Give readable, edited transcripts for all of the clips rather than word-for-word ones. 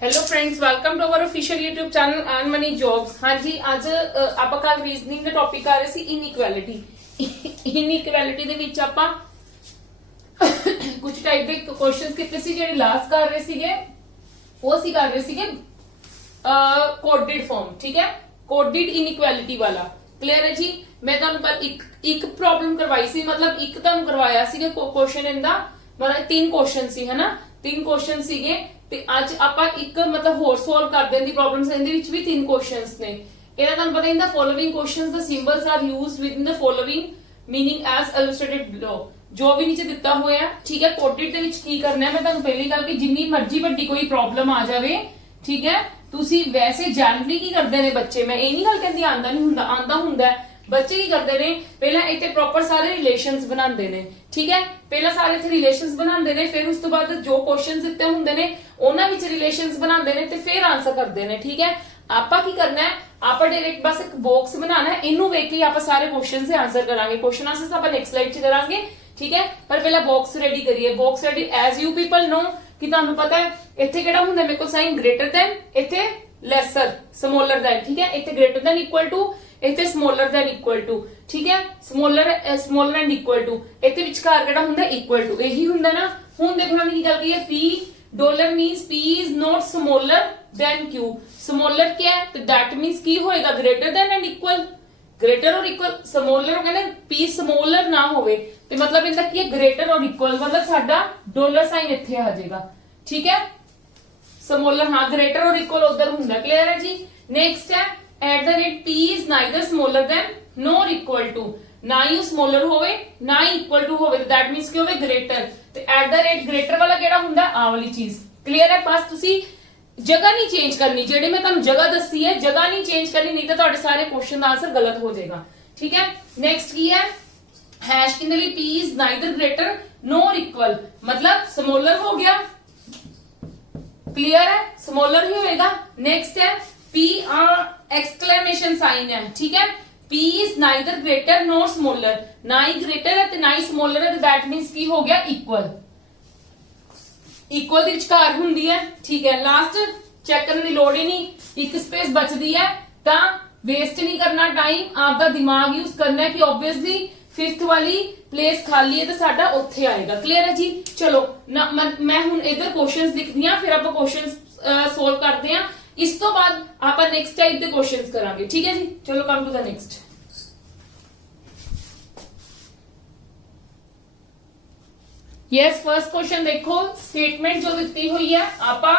Hello friends, welcome to our official YouTube channel earn money jobs. हाँ जी, ਅੱਜ ਆਪਾਂ ਕੱਲ ਰੀਜ਼ਨਿੰਗ ਦਾ ਟੌਪਿਕ ਕਰ ਰਹੇ ਸੀ ਇਨਇਕੁਐਲਿਟੀ ਦੇ ਵਿੱਚ ਆਪਾਂ ਕੁਝ ਟਾਈਪ ਦੇ ਕੁਐਸਚਨਸ ਕੀਤੇ ਸੀ ਜਿਹੜੇ ਲਾਸਟ ਕਰ ਰਹੇ ਸੀਗੇ। ਉਹ ਅਸੀਂ ਕਰ ਰਹੇ ਸੀਗੇ ਕੋਡਡ ਫਾਰਮ, ਠੀਕ ਹੈ, ਕੋਡਡ ਇਨਇਕੁਐਲਿਟੀ ਵਾਲਾ। ਕਲੀਅਰ ਹੈ ਜੀ। ਮੈਂ ਤੁਹਾਨੂੰ ਪਰ ਇੱਕ ਪ੍ਰੋਬਲਮ ਕਰਵਾਈ ਸੀ, ਮਤਲਬ ਇੱਕ ਤੁਹਾਨੂੰ ਕਰਵਾਇਆ ਸੀਗਾ ਕੁਐਸਚਨ ਇਹਦਾ, ਮਤਲਬ 3 ਕੁਐਸਚਨ ਸੀ, ਹੈ ਨਾ, 3 ਕੁਐਸਚਨ ਸੀਗੇ। ਤੇ ਅੱਜ ਆਪਾਂ ਇੱਕ ਮਤਲਬ ਹੋਰ ਸੋਲਵ ਕਰ ਦੇਣ ਦੀ ਪ੍ਰੋਬਲਮਸ ਇਹਦੇ ਵਿੱਚ ਵੀ 3 ਕੁਐਸਚਨਸ ਨੇ। ਇਹਦਾ ਤੁਹਾਨੂੰ ਪਤਾ ਇਹਦਾ ਫੋਲੋਇੰਗ ਕੁਐਸਚਨਸ ਦਾ symbols are used within the following meaning as illustrated below. जो भी नीचे दिता हुआ है, ठीक है, कोडेड दे विच की करना है। मैं तुहानू पहली गल कि जिन्नी मर्जी वड्डी कोई प्रॉब्लम आ जावे, ठीक है, तुसी वैसे जनरली की करदे ने बच्चे, मैं ये नहीं गल कहंदी आंदा नहीं हुंदा, आंदा हुंदा है। बच्चे की करते ने, पहला इत्थे प्रॉपर सारे रिलेशंस बनाते ने, ठीक है, पहला सारे इत्थे रिलेशंस बनाते ने, फिर उस तो बाद जो क्वेश्चंस दिते हुंदे ने उन्हां विच रिलेशंस बनाते ने ते फिर आंसर करते ने, ठीक है। आपा की करना है, आप डायरेक्ट बस एक बॉक्स बनाना है, इनू वेख के आप सारे क्वेश्चन से आंसर करांगे। क्वेश्चन आंसर आप नेक्स्ट स्लाइड च करांगे, ठीक है। पर पहला बॉक्स रेडी करिए। Box ready as you people know कि तुहानू पता है इत्थे किहड़ा हुंदा, मेरे को साइन ग्रेटर दैन, इत्थे लेसर स्मॉलर दैन, ठीक है, इत्थे ग्रेटर दैन इक्वल टू, इत्थे स्मॉलर दैन इक्वल टू, ठीक है, स्मॉलर एंड इक्वल टू, इत्थे विचकार किहड़ा हुंदा इक्वल टू, यही हुंदा ना। हुण देखो हमने की गल की है, P dollar means P is not smaller than Q. Smaller क्या है, तो दैट मींस की होएगा greater than and equal, greater और इक्वल। स्मॉलर हो कहने पी स्मॉलर ना होवे ते मतलब इनका की है ग्रेटर और इक्वल, मतलब साडा डॉलर साइन इत्थे आ जाएगा, ठीक है। स्मॉलर हाँ, ग्रेटर और इक्वल उधर हुंदा। क्लियर है जी। नेक्स्ट है at the rate P is neither smaller than nor equal to, ना ही स्मॉलर होवे ना ही इक्वल टू होवे, दैट मींस की होवे ग्रेटर। ते एट द रेट ग्रेटर वाला केड़ा हुंदा आ वाली चीज। क्लियर है। बस तुसी जगह नहीं चेंज करनी, जेडे मैं तुहानू जगह दसी है, जगह नहीं चेंज करनी, नहीं तो तुहाडे सारे क्वेश्चन दा आंसर गलत हो जाएगा, ठीक है। नेक्स्ट की है हैश किंदे लई P is neither greater nor equal, मतलब स्मॉलर हो गया। क्लियर है, स्मॉलर ही होएगा। नेक्स्ट है पी एक्सक्लेमेशन साइन है, ठीक है, P is neither greater nor smaller, ना ही ग्रेटर है ते ना ही स्मॉलर है, दैट मींस की हो गया इक्वल। इक्वल दी विचकार हुंदी है, ठीक है। लास्ट चेक करने की लोड़ ही नहीं, एक स्पेस बचदी है तां वेस्ट नहीं करना टाइम, आपका दिमाग यूज करना है कि ऑब्वियसली 5th वाली प्लेस खाली है तो साडा उत्थे आएगा। क्लियर है जी। चलो ना मैं हुण इधर क्वेश्चंस लिखदी हां, फिर आप क्वेश्चंस सोल्व करते हैं, इस तो बाद आप नेक्स्ट टाइप के क्वेश्चंस करांगे, ठीक है जी। चलो come to the next. Yes, first question देखो, स्टेटमेंट जो दी हुई है, आपा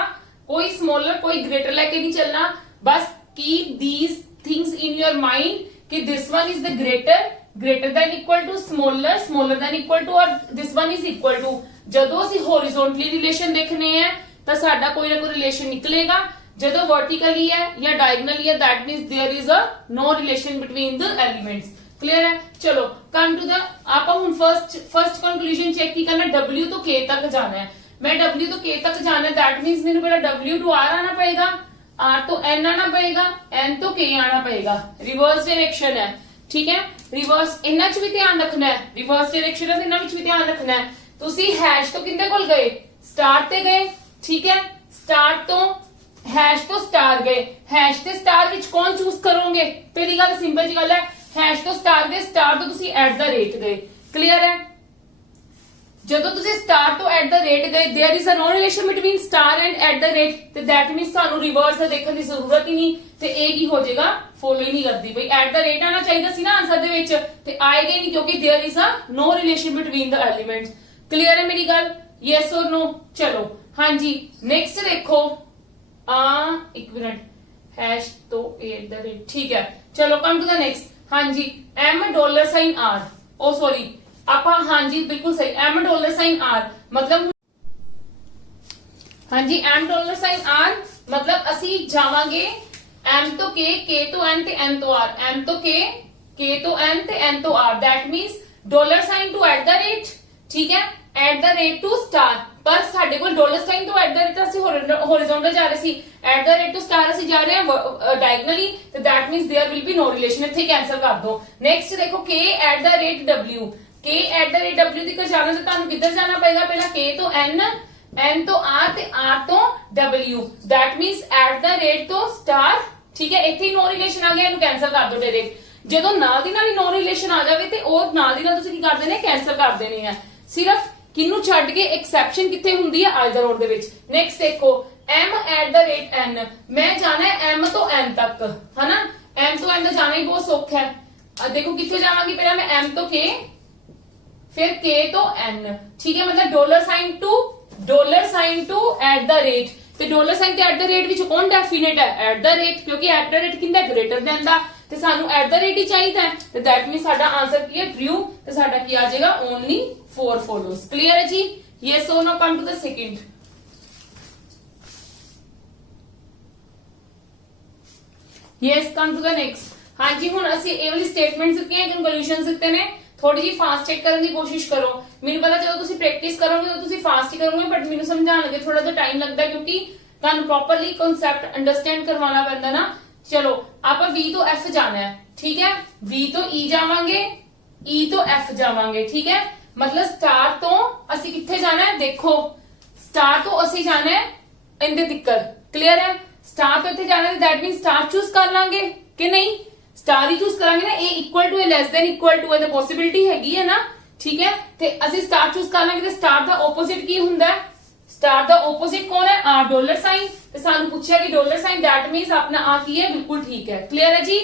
कोई स्मॉलर कोई ग्रेटर लेके नहीं चलना, बस keep these things in your mind कि this one is the greater than equal to smaller, smaller than equal to, और this one is equal to. जदों असीं हॉरिजॉन्टली रिलेशन देखने हैं तो साडा कोई ना कोई रिलेशन निकलेगा, जदों वर्टिकली है या डायगोनली है that means there is a no relation between the elements. Clear है। चलो कम टू द आप हम फर्स्ट कंक्लूजन चेक की करना, W तो K तक जाना है। मैं W तो K तक जाना है, दैट मींस मेरे पहला W to R आना पड़ेगा, R तो N आना पड़ेगा, N तो K आना पड़ेगा। रिवर्स डायरेक्शन है, ठीक है, रिवर्स इन्हां च भी ध्यान रखना है, रिवर्स डायरेक्शन है इन्हां विच भी ध्यान रखना है। तुसी हैश तो किंदे कोल गए, स्टार ते गए, ठीक है, स्टार तो हैश तो स्टार गए, हैश ते स्टार विच कौन चूज करोगे, पहली गल सिंपल जी गल है, हैश तो स्टार गए, स्टार तो तुसी एट द रेट गए। क्लियर है। जदों तुसी स्टार तो एट द रेट गए, there is a no relation between star and at the rate, ते दैट मींस सानू रिवर्स देखने की जरूरत ही नहीं, ते ए की हो जाएगा, फॉलो ही नहीं करती भाई। एट द रेट आना चाहिए सी ना आंसर दे विच, ते आएगा ही नहीं क्योंकि there is a no relation between the elements. Clear है मेरी गल, यस और नो। चलो हाँ जी, नेक्स्ट देखो, एक मिनट, हैश तो एट द रेट, ठीक है। चलो कम टू द नेक्स्ट। हाँ जी, M dollar sign R, oh sorry आप, हाँ जी बिल्कुल सही, एम डॉलर साइन आर मतलब, हाँ जी, एम डॉलर साइन आर मतलब असी जावांगे एम तो के तो एन ते एन तो आर, एम तो के तो एन ते एन तो R, that means dollar sign to at the rate, ठीक है, at the rate to star, पर साडे कोल dollar sign to at the rate असी हॉरिजॉन्टल जा रहे सी, at the rate to star असी जा रहे हैं डायगोनली, तो that means there will be no relation, इत्थे कैंसल कर दो। नेक्स्ट देखो के एट द रेट W, के एट द रेट W दी जाना तो तुहानू किधर जाना पड़ेगा, पहला के तो N n तो r ਤੇ r तो w, that means eight the rate तो स्टार। ठीक है, ਇੱਥੇ नो रिलेशन आ गया, ਇਹਨੂੰ ਕੈਨਸਲ ਕਰ ਦਿਓ डायरेक्ट। ਜਦੋਂ ਨਾਲ ਦੀ ਨਾਲ ਹੀ नो रिलेशन ਆ ਜਾਵੇ ਤੇ ਉਹ ਨਾਲ ਦੀ ਨਾਲ ਤੁਸੀਂ ਕੀ ਕਰ ਦੇਣੇ, ਕੈਨਸਲ ਕਰ ਦੇਣੇ ਆ। ਸਿਰਫ ਕਿੰਨੂੰ ਛੱਡ ਕੇ ਐਕਸੈਪਸ਼ਨ ਕਿੱਥੇ ਹੁੰਦੀ ਹੈ, ਅੱਜ ਦਾ ਨੋਟ ਦੇ ਵਿੱਚ। ਨੈਕਸਟ ਦੇਖੋ m eight the rate n, मैं जाना है m तो n तक, है ना। m तो n तक जाना ही बहुत सौखा है। देखो कितने जावांगी, पहला मैं m तो k, फिर k तो n। ठीक है, मतलब dollar sign to at the rate, ਤੇ ਡਾਲਰ ਸਾਈਨ ਤੇ ਐਟ ਦ ਰੇਟ ਵਿੱਚ ਕੌਣ ਡੈਫੀਨੇਟ ਹੈ, ਐਟ ਦ ਰੇਟ, ਕਿਉਂਕਿ ਐਟ ਦ ਰੇਟ ਕਿੰਦਾ ਗ੍ਰੇਟਰ ਦੈਨ ਦਾ, ਤੇ ਸਾਨੂੰ ਐਟ ਦ ਰੇਟ ਹੀ ਚਾਹੀਦਾ ਹੈ। ਤੇ दैट मींस ਸਾਡਾ ਆਨਸਰ ਕੀ ਹੈ, ਟਰੂ। ਤੇ ਸਾਡਾ ਕੀ ਆ ਜਾਏਗਾ, ਓਨਲੀ 4 ਫੋਲੋਸ। ਕਲੀਅਰ ਹੈ ਜੀ। Yes or no, come to the second. Yes, come to the next. हाँ जी, हुण असीं ये वाली स्टेटमेंट्स दित्तियां, कंक्लूजनस दित्ते ने। थोड़ी जी फास्ट चेक करने की कोशिश करो। मैनूं पता जदों तुसीं प्रैक्टिस करोगे तो तुसीं फास्ट ही करोगे, बट मैनूं समझाउण लगे थोड़ा जिहा टाइम लगदा है, क्योंकि तुहानूं प्रॉपरली कांसेप्ट अंडरस्टैंड करवाना पैंदा ना। चलो आपां V तो F जाना है, ठीक है। V तो E जावांगे, E तो F जावांगे, ठीक है। मतलब स्टार तो असीं कित्थे जाना है, देखो स्टार तो असीं जाना है इंदे तिक्कर। क्लियर है, स्टार तो इत्थे जाना है, दैट मींस स्टार चूज कर लांगे कि नहीं, स्टार ही चूज करांगे ना। A equal to A less than equal to A possibility हैगी है ना, ठीक है। ते ਅਸੀਂ स्टार चूज कर लांगे, ते स्टार ਦਾ ਆਪੋਜ਼ਿਟ ਕੀ ਹੁੰਦਾ ਹੈ, स्टार ਦਾ ਆਪੋਜ਼ਿਟ ਕੌਣ ਹੈ, ਆ ਡਾਲਰ ਸਾਈਨ। ਤੇ ਸਾਨੂੰ ਪੁੱਛਿਆ ਕਿ ਡਾਲਰ ਸਾਈਨ, दैट मींस ਆਪਣਾ ਆ ਕੀ ਹੈ, ਬਿਲਕੁਲ ਠੀਕ ਹੈ। ਕਲੀਅਰ ਹੈ ਜੀ।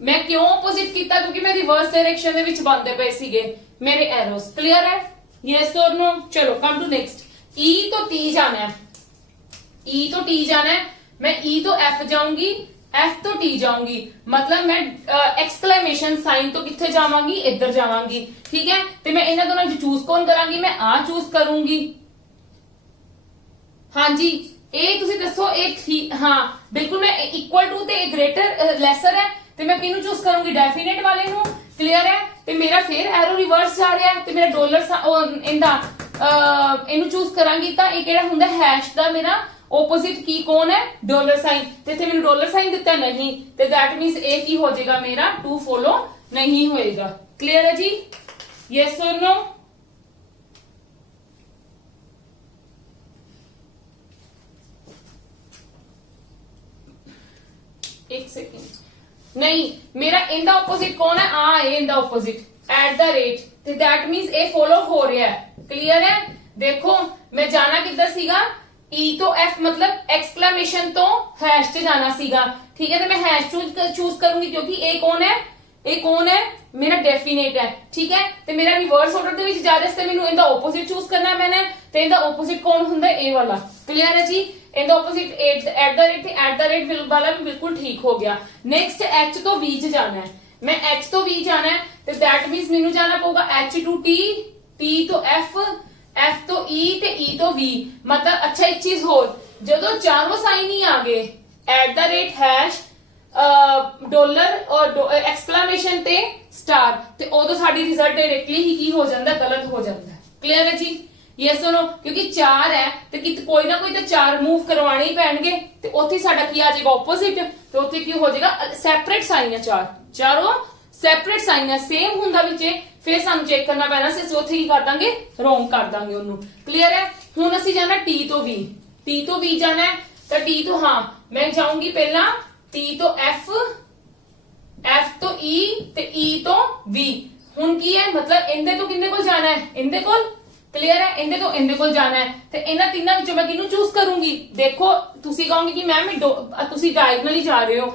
ਮੈਂ ਕਿਉਂ ਆਪੋਜ਼ਿਟ ਕੀਤਾ, ਕਿਉਂਕਿ ਮੈਂ ਰਿਵਰਸ डायरेक्शन ਦੇ ਵਿੱਚ ਬੰਦੇ ਪਏ ਸੀਗੇ ਮੇਰੇ ਐरोस। ਕਲੀਅਰ ਹੈ, ਯੈਸ অর नो। ਚਲੋ ਕਮ ਟੂ नेक्स्ट। E तो T जाना है, E तो T जाना है, मैं E तो F जाऊंगी, F तो T जाऊंगी, मतलब मैं एक्सक्लेमेशन साइन तो किथे जावांगी, इधर जावांगी, ठीक है। तो मैं इन्हां दोनों चूज कौन करांगी, मैं आ चूज करूंगी। हाँ जी, ए तुसी दसो, एक हाँ बिल्कुल, मैं इक्वल टू ते ग्रेटर लेसर है, तो मैं किनू चूज करूंगी, डेफिनेट वाले नू। क्लियर है, तो मेरा फिर एरो रिवर्स जा रहा है, तो मेरा डॉलर इंदा इनू चूज करांगी, तो ये किहड़ा हुंदा हैश दा मेरा ऑपोजिट की कौन है, डॉलर साइन। तो इत्थे मैंने डॉलर साइन दिता नहीं, तो दैट मींस ए की हो जाएगा, मेरा टू फॉलो नहीं होएगा। क्लियर है जी, यस और नो। एक सेकेंड, नहीं मेरा इंदा ऑपोजिट कौन है, आ ए इंदा ऑपोजिट एट द रेट, तो दैट मींस ए फॉलो हो रहा है। क्लियर है, देखो मैं जाना किधर सीगा, E तो F, मतलब एक्सक्लेमेशन तो हैश से जाना सीगा, ठीक है। तो मैं हैश चूज करूंगी, क्योंकि ए कौन है, ए कौन है, मेरा डेफिनेट है, ठीक है। तो मेरा रिवर्स ऑर्डर दे विच जा रहा है, मैंने इंदा ऑपोजिट चूज करना है मैंने, तो इंदा ऑपोजिट कौन हुंदा है, ए वाला। क्लियर है जी, इंदा ऑपोजिट एट द रेट वाला भी बिल्कुल ठीक हो गया। नेक्स्ट H तो V च जाना है, मैं H तो V जाना है, तो दैट मींस मैनू जाना पऊगा H टू T, T तो F, F तो E ते E तो V। मतलब अच्छा एक चीज हो, जदों चारों साइन ही आ गए, eight the rate, hash, dollar और एक्सक्लेमेशन ते स्टार, ते उदों साडी रिजल्ट डायरेक्टली ही की हो जाता, गलत हो जाता है। क्लियर है जी, यस और नो। क्योंकि 4 है तो कोई ना कोई तो 4 मूव करवाने ही पैणगे, ते उत्थे साडा की आ जाएगा ऑपोजिट, तो उत्थे की हो जाएगा, सैपरेट साइन है, चारों सैपरेट साइन है, सेम हुंदा विच, फिर सानू चेक करना पैना, ਅਸੀਂ ਉੱਥੇ ਕੀ ਕਰ ਦਾਂਗੇ, ਰੋਂਗ ਕਰ ਦਾਂਗੇ ਉਹਨੂੰ। क्लियर है, ਹੁਣ ਅਸੀਂ ਜਾਣਾ T तो V, T तो V जाना है, तो T तो हाँ मैं जाऊंगी पहला T तो F, F तो E ते E तो V। ਹੁਣ ਕੀ है, मतलब इंदे तो किंदे कोल जाना है, इंदे कोल। क्लियर है, इंदे तो इंदे कोल जाना है, ते इन्हां तीनां विचों मैं किहनूं चूज करूंगी। देखो तुसी कहोगे कि मैम तुसी डायगोनली जा रहे हो,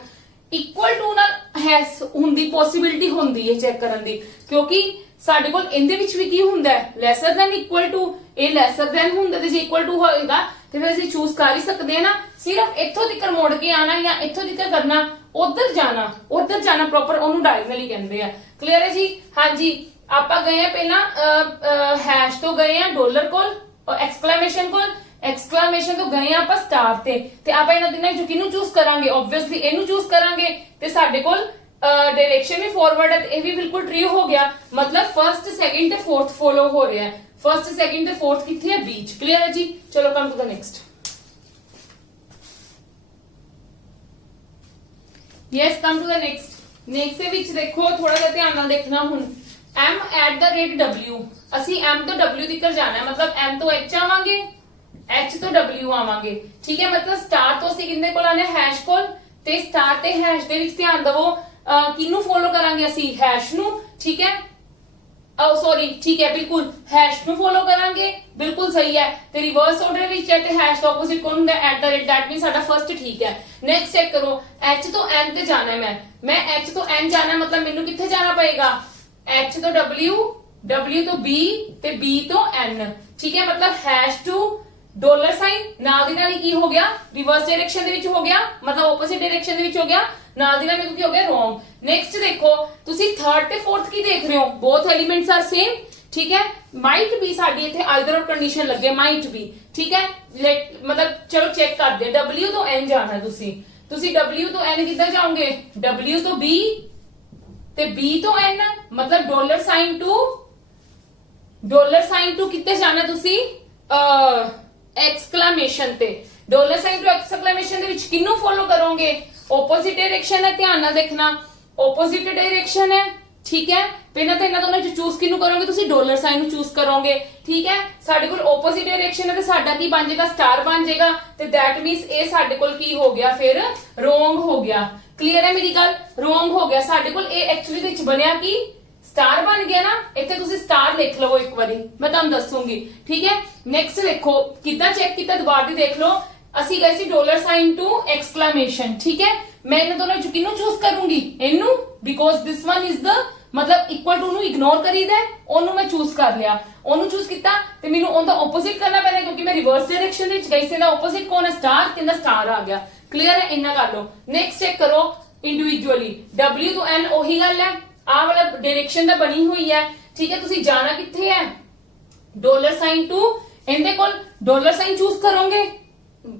इक्वल टू ना हैस हुंदी पॉसिबिलिटी हुंदी है चेक करन दी, क्योंकि ਸਾਡੇ ਕੋਲ ਇਹਦੇ ਵਿੱਚ ਵੀ ਕੀ ਹੁੰਦਾ ਹੈ, ਲੈਸਰ ਦੈਨ ਇਕੁਅਲ ਟੂ, ਇਹ ਲੈਸਰ ਦੈਨ ਹੁੰਦਾ, ਤੇ ਜੇ ਇਕੁਅਲ ਟੂ ਹੋਏਗਾ ਤੇ ਫਿਰ ਅਸੀਂ ਚੂਜ਼ ਕਰ ਹੀ ਸਕਦੇ ਹਾਂ ਨਾ। ਸਿਰਫ ਇੱਥੋਂ ਤੱਕ ਮੋੜ ਕੇ ਆਣਾ ਜਾਂ ਇੱਥੋਂ ਤੱਕ ਕਰਨਾ, ਉਧਰ ਜਾਣਾ ਪ੍ਰੋਪਰ, ਉਹਨੂੰ ਡਾਇਗਨਲੀ ਕਹਿੰਦੇ ਆ। ਕਲੀਅਰ ਹੈ ਜੀ, ਹਾਂਜੀ। ਆਪਾਂ ਗਏ ਆ ਪਹਿਲਾਂ ਹੈਸ਼ ਤੋਂ ਗਏ ਆ ਡਾਲਰ ਕੋਲ, ਐਕਸਕਲੇਮੇਸ਼ਨ ਕੋਲ, ਐਕਸਕਲੇਮੇਸ਼ਨ ਤੋਂ ਗਏ ਆ ਆਪਾਂ ਸਟਾਰ ਤੇ ਆਪਾਂ ਇਹਨਾਂ ਦਿਨਾਂ ਵਿੱਚੋਂ ਕਿਹਨੂੰ ਚੂਜ਼ ਕਰਾਂਗੇ, ਆਬਵੀਅਸਲੀ ਇਹਨੂੰ ਚੂਜ਼ ਕਰਾਂਗੇ, ਤੇ ਸਾਡੇ ਕੋਲ डायरेक्शन भी फॉरवर्ड है, तो ये भी बिल्कुल ट्रू हो गया। मतलब फर्स्ट सेकंड ते फोर्थ फॉलो हो रहा है, फर्स्ट सेकंड ते फोर्थ किथे है, बीच। क्लियर है जी, चलो come to the next. Yes, come to the next. Next ਦੇ ਵਿੱਚ देखो थोड़ा ਜਿਹਾ ਧਿਆਨ ਨਾਲ देखना। ਹੁਣ m at the rate w, ਅਸੀਂ m ਤੋਂ w ਤੱਕ ਜਾਣਾ है, मतलब m ਤੋਂ h ਆਵਾਂਗੇ, H ਤੋਂ W ਆਵਾਂਗੇ, ਠੀਕ ਹੈ। ਮਤਲਬ ਸਟਾਰ ਤੋਂ ਅਸੀਂ ਕਿੰਨੇ ਕੋਲ ਆਨੇ, ਹੈਸ਼ ਕੋਲ, ਤੇ ਸਟਾਰ ਤੇ ਹੈਸ਼ ਦੇ ਵਿੱਚ ਧਿਆਨ ਦਿਵੋ ਕਿਹਨੂੰ ਫੋਲੋ ਕਰਾਂਗੇ ਅਸੀਂ, ਹੈਸ਼ ਨੂੰ, ਠੀਕ ਹੈ। ਸੌਰੀ, ਠੀਕ ਹੈ, ਬਿਲਕੁਲ ਹੈਸ਼ ਨੂੰ ਫੋਲੋ ਕਰਾਂਗੇ, ਬਿਲकुल ਸਹੀ ਹੈ। ਤੇ ਰਿਵਰਸ ਆਰਡਰ ਵਿੱਚ ਹੈ ਤੇ ਹੈਸ਼ ਦਾ ਆਪੋਜ਼ਿਟ ਕੌਣ ਹੁੰਦਾ, @ ਦੈਟ ਮੀਨਸ ਸਾਡਾ ਫਰਸਟ ਠੀਕ ਹੈ। ਨੈਕਸਟ ਚੈੱਕ ਕਰੋ, H ਤੋਂ N ਤੇ ਜਾਣਾ ਹੈ, ਮੈਂ H ਤੋਂ N ਜਾਣਾ, ਮਤਲਬ ਮੈਨੂੰ ਕਿੱਥੇ ਜਾਣਾ ਪਏਗਾ, H ਤੋਂ W, W ਤੋਂ B ਤੇ B ਤੋਂ N, ਠੀਕ ਹੈ। ਮਤਲਬ ਹੈਸ਼ ਟੂ ਡਾਲਰ ਸਾਈਨ, ਨਾਲ ਦੀ ਨਾਲ ਹੀ ਕੀ ਹੋ ਗਿਆ, ਰਿਵਰਸ ਡਾਇਰੈਕਸ਼ਨ ਦੇ ਵਿੱਚ ਹੋ ਗਿਆ, ਮਤਲਬ ਆਪੋਜ਼ਿਟ ਡਾਇਰੈਕਸ਼ਨ ਦੇ ਵਿੱਚ ਹੋ ਗਿਆ, ਨਾਲ ਦੀ ਨਾਲ ਮੈਨੂੰ ਕੀ ਹੋ ਗਿਆ, ਰੋਂਗ। ਨੈਕਸਟ ਦੇਖੋ ਤੁਸੀਂ ਥਰਡ ਤੇ ਫੋਰਥ ਕੀ ਦੇਖ ਰਹੇ ਹੋ, ਬੋਥ ਐਲੀਮੈਂਟਸ ਆਰ ਸੇਮ, ਠੀਕ ਹੈ। ਮਾਈਟ ਬੀ ਸਾਡੀ ਇੱਥੇ ਆਈਦਰ ਔਰ ਕੰਡੀਸ਼ਨ ਲੱਗੇ, ਮਾਈਟ ਬੀ, ਠੀਕ ਹੈ। ਮਤਲਬ ਚਲੋ ਚੈੱਕ ਕਰਦੇ ਹਾਂ, W ਤੋਂ N ਜਾਣਾ ਤੁਸੀਂ W ਤੋਂ N ਕਿੱਦਾਂ ਜਾਓਗੇ, W ਤੋਂ B ਤੇ B ਤੋਂ N, ਮਤਲਬ ਡਾਲਰ ਸਾਈਨ ਟੂ ਕਿੱਥੇ ਜਾਣਾ ਤੁਸੀਂ, ਐਕਸਕਲੇਮੇਸ਼ਨ ਤੇ, ਡਾਲਰ ਸਾਈਨ ਟੂ ਐਕਸਕਲੇਮੇਸ਼ਨ ਦੇ ਵਿੱਚ ਕਿਹਨੂੰ ਫੋਲੋ ਕਰੋਗੇ, opposite direction ਹੈ, ਧਿਆਨ ਨਾਲ ਦੇਖਣਾ, opposite direction ਹੈ, ਠੀਕ ਹੈ। ਪਹਿਲਾਂ ਤਾਂ ਇਹਨਾਂ ਦੋਨਾਂ ਚ ਚੂਜ਼ ਕਿਹਨੂੰ ਕਰੋਗੇ ਤੁਸੀਂ, ਡਾਲਰ ਸਾਈਨ ਨੂੰ ਚੂਜ਼ ਕਰੋਗੇ, ਠੀਕ ਹੈ। ਸਾਡੇ ਕੋਲ opposite direction ਹੈ ਤੇ ਸਾਡਾ ਕੀ ਬਣ ਜਾਏਗਾ, ਸਟਾਰ ਬਣ ਜਾਏਗਾ, ਤੇ that means ਇਹ ਸਾਡੇ ਕੋਲ ਕੀ ਹੋ ਗਿਆ, ਫਿਰ wrong ਹੋ ਗਿਆ। ਕਲੀਅਰ ਹੈ ਮੇਰੀ ਗੱਲ, wrong ਹੋ ਗਿਆ ਸਾਡੇ ਕੋਲ। ਇਹ ਐਕਚੁਅਲੀ ਦੇ ਵਿੱਚ ਬਣਿਆ ਕੀ, ਸਟਾਰ ਬਣ ਗਿਆ ਨਾ, ਇੱਥੇ ਤੁਸੀਂ ਸਟਾਰ ਲਿਖ ਲਵੋ ਇੱਕ ਵਾਰੀ, ਮੈਂ ਤੁਹਾਨੂੰ ਦੱਸੂਗੀ, ਠੀਕ ਹੈ। ਨੈਕਸਟ ਦੇਖੋ ਕਿੱਦਾਂ ਚੈੱਕ ਕੀਤਾ, ਦੁਬਾਰਾ ਦੀ ਦੇਖ ਲਓ। ਅਸੀਂ ਗਏ ਸੀ ਡਾਲਰ ਸਾਈਨ ਟੂ ਐਕਸਕਲੇਮੇਸ਼ਨ, ਠੀਕ ਹੈ। ਮੈਂ ਇਹਨਾਂ ਦੋਨਾਂ ਚੋਂ ਕਿਹਨੂੰ ਚੂਜ਼ ਕਰੂੰਗੀ, ਇਹਨੂੰ, because this one is the ਮਤਲਬ ਇਕੁਅਲ ਟੂ ਨੂੰ ਇਗਨੋਰ ਕਰੀਦਾ, ਉਹਨੂੰ ਮੈਂ ਚੂਜ਼ ਕਰ ਲਿਆ, ਉਹਨੂੰ ਚੂਜ਼ ਕੀਤਾ ਤੇ ਮੈਨੂੰ ਉਹਦਾ ਆਪੋਜ਼ਿਟ ਕਰਨਾ ਪੈਣਾ, ਕਿਉਂਕਿ ਮੈਂ ਰਿਵਰਸ ਡਾਇਰੈਕਸ਼ਨ ਵਿੱਚ ਗਈ ਸੀ। ਦਾ ਆਪੋਜ਼ਿਟ ਕੌਣ ਹੈ, ਸਟਾਰ, ਕਿੰਦਾ ਸਟਾਰ ਆ ਗਿਆ। ਕਲੀਅਰ ਹੈ, ਇੰਨਾ ਕਰ ਲਓ। ਨੈਕਸਟ ਚੈੱਕ ਕਰੋ ਇੰਡੀਵਿਜੂਅਲੀ, W ਤੋਂ N ਉਹੀ ਗੱਲ ਹੈ, ਆਹ ਵਾਲਾ ਡਾਇਰੈਕਸ਼ਨ ਦਾ ਬਣੀ ਹੋਈ ਹੈ, ਠੀਕ ਹੈ। ਤੁਸੀਂ ਜਾਣਾ ਕਿੱਥੇ ਹੈ, ਡਾਲਰ ਸਾਈਨ ਟੂ, ਇਹਦੇ ਕੋਲ ਡਾਲਰ ਸਾਈਨ ਚੂਜ਼ ਕਰੋਗੇ,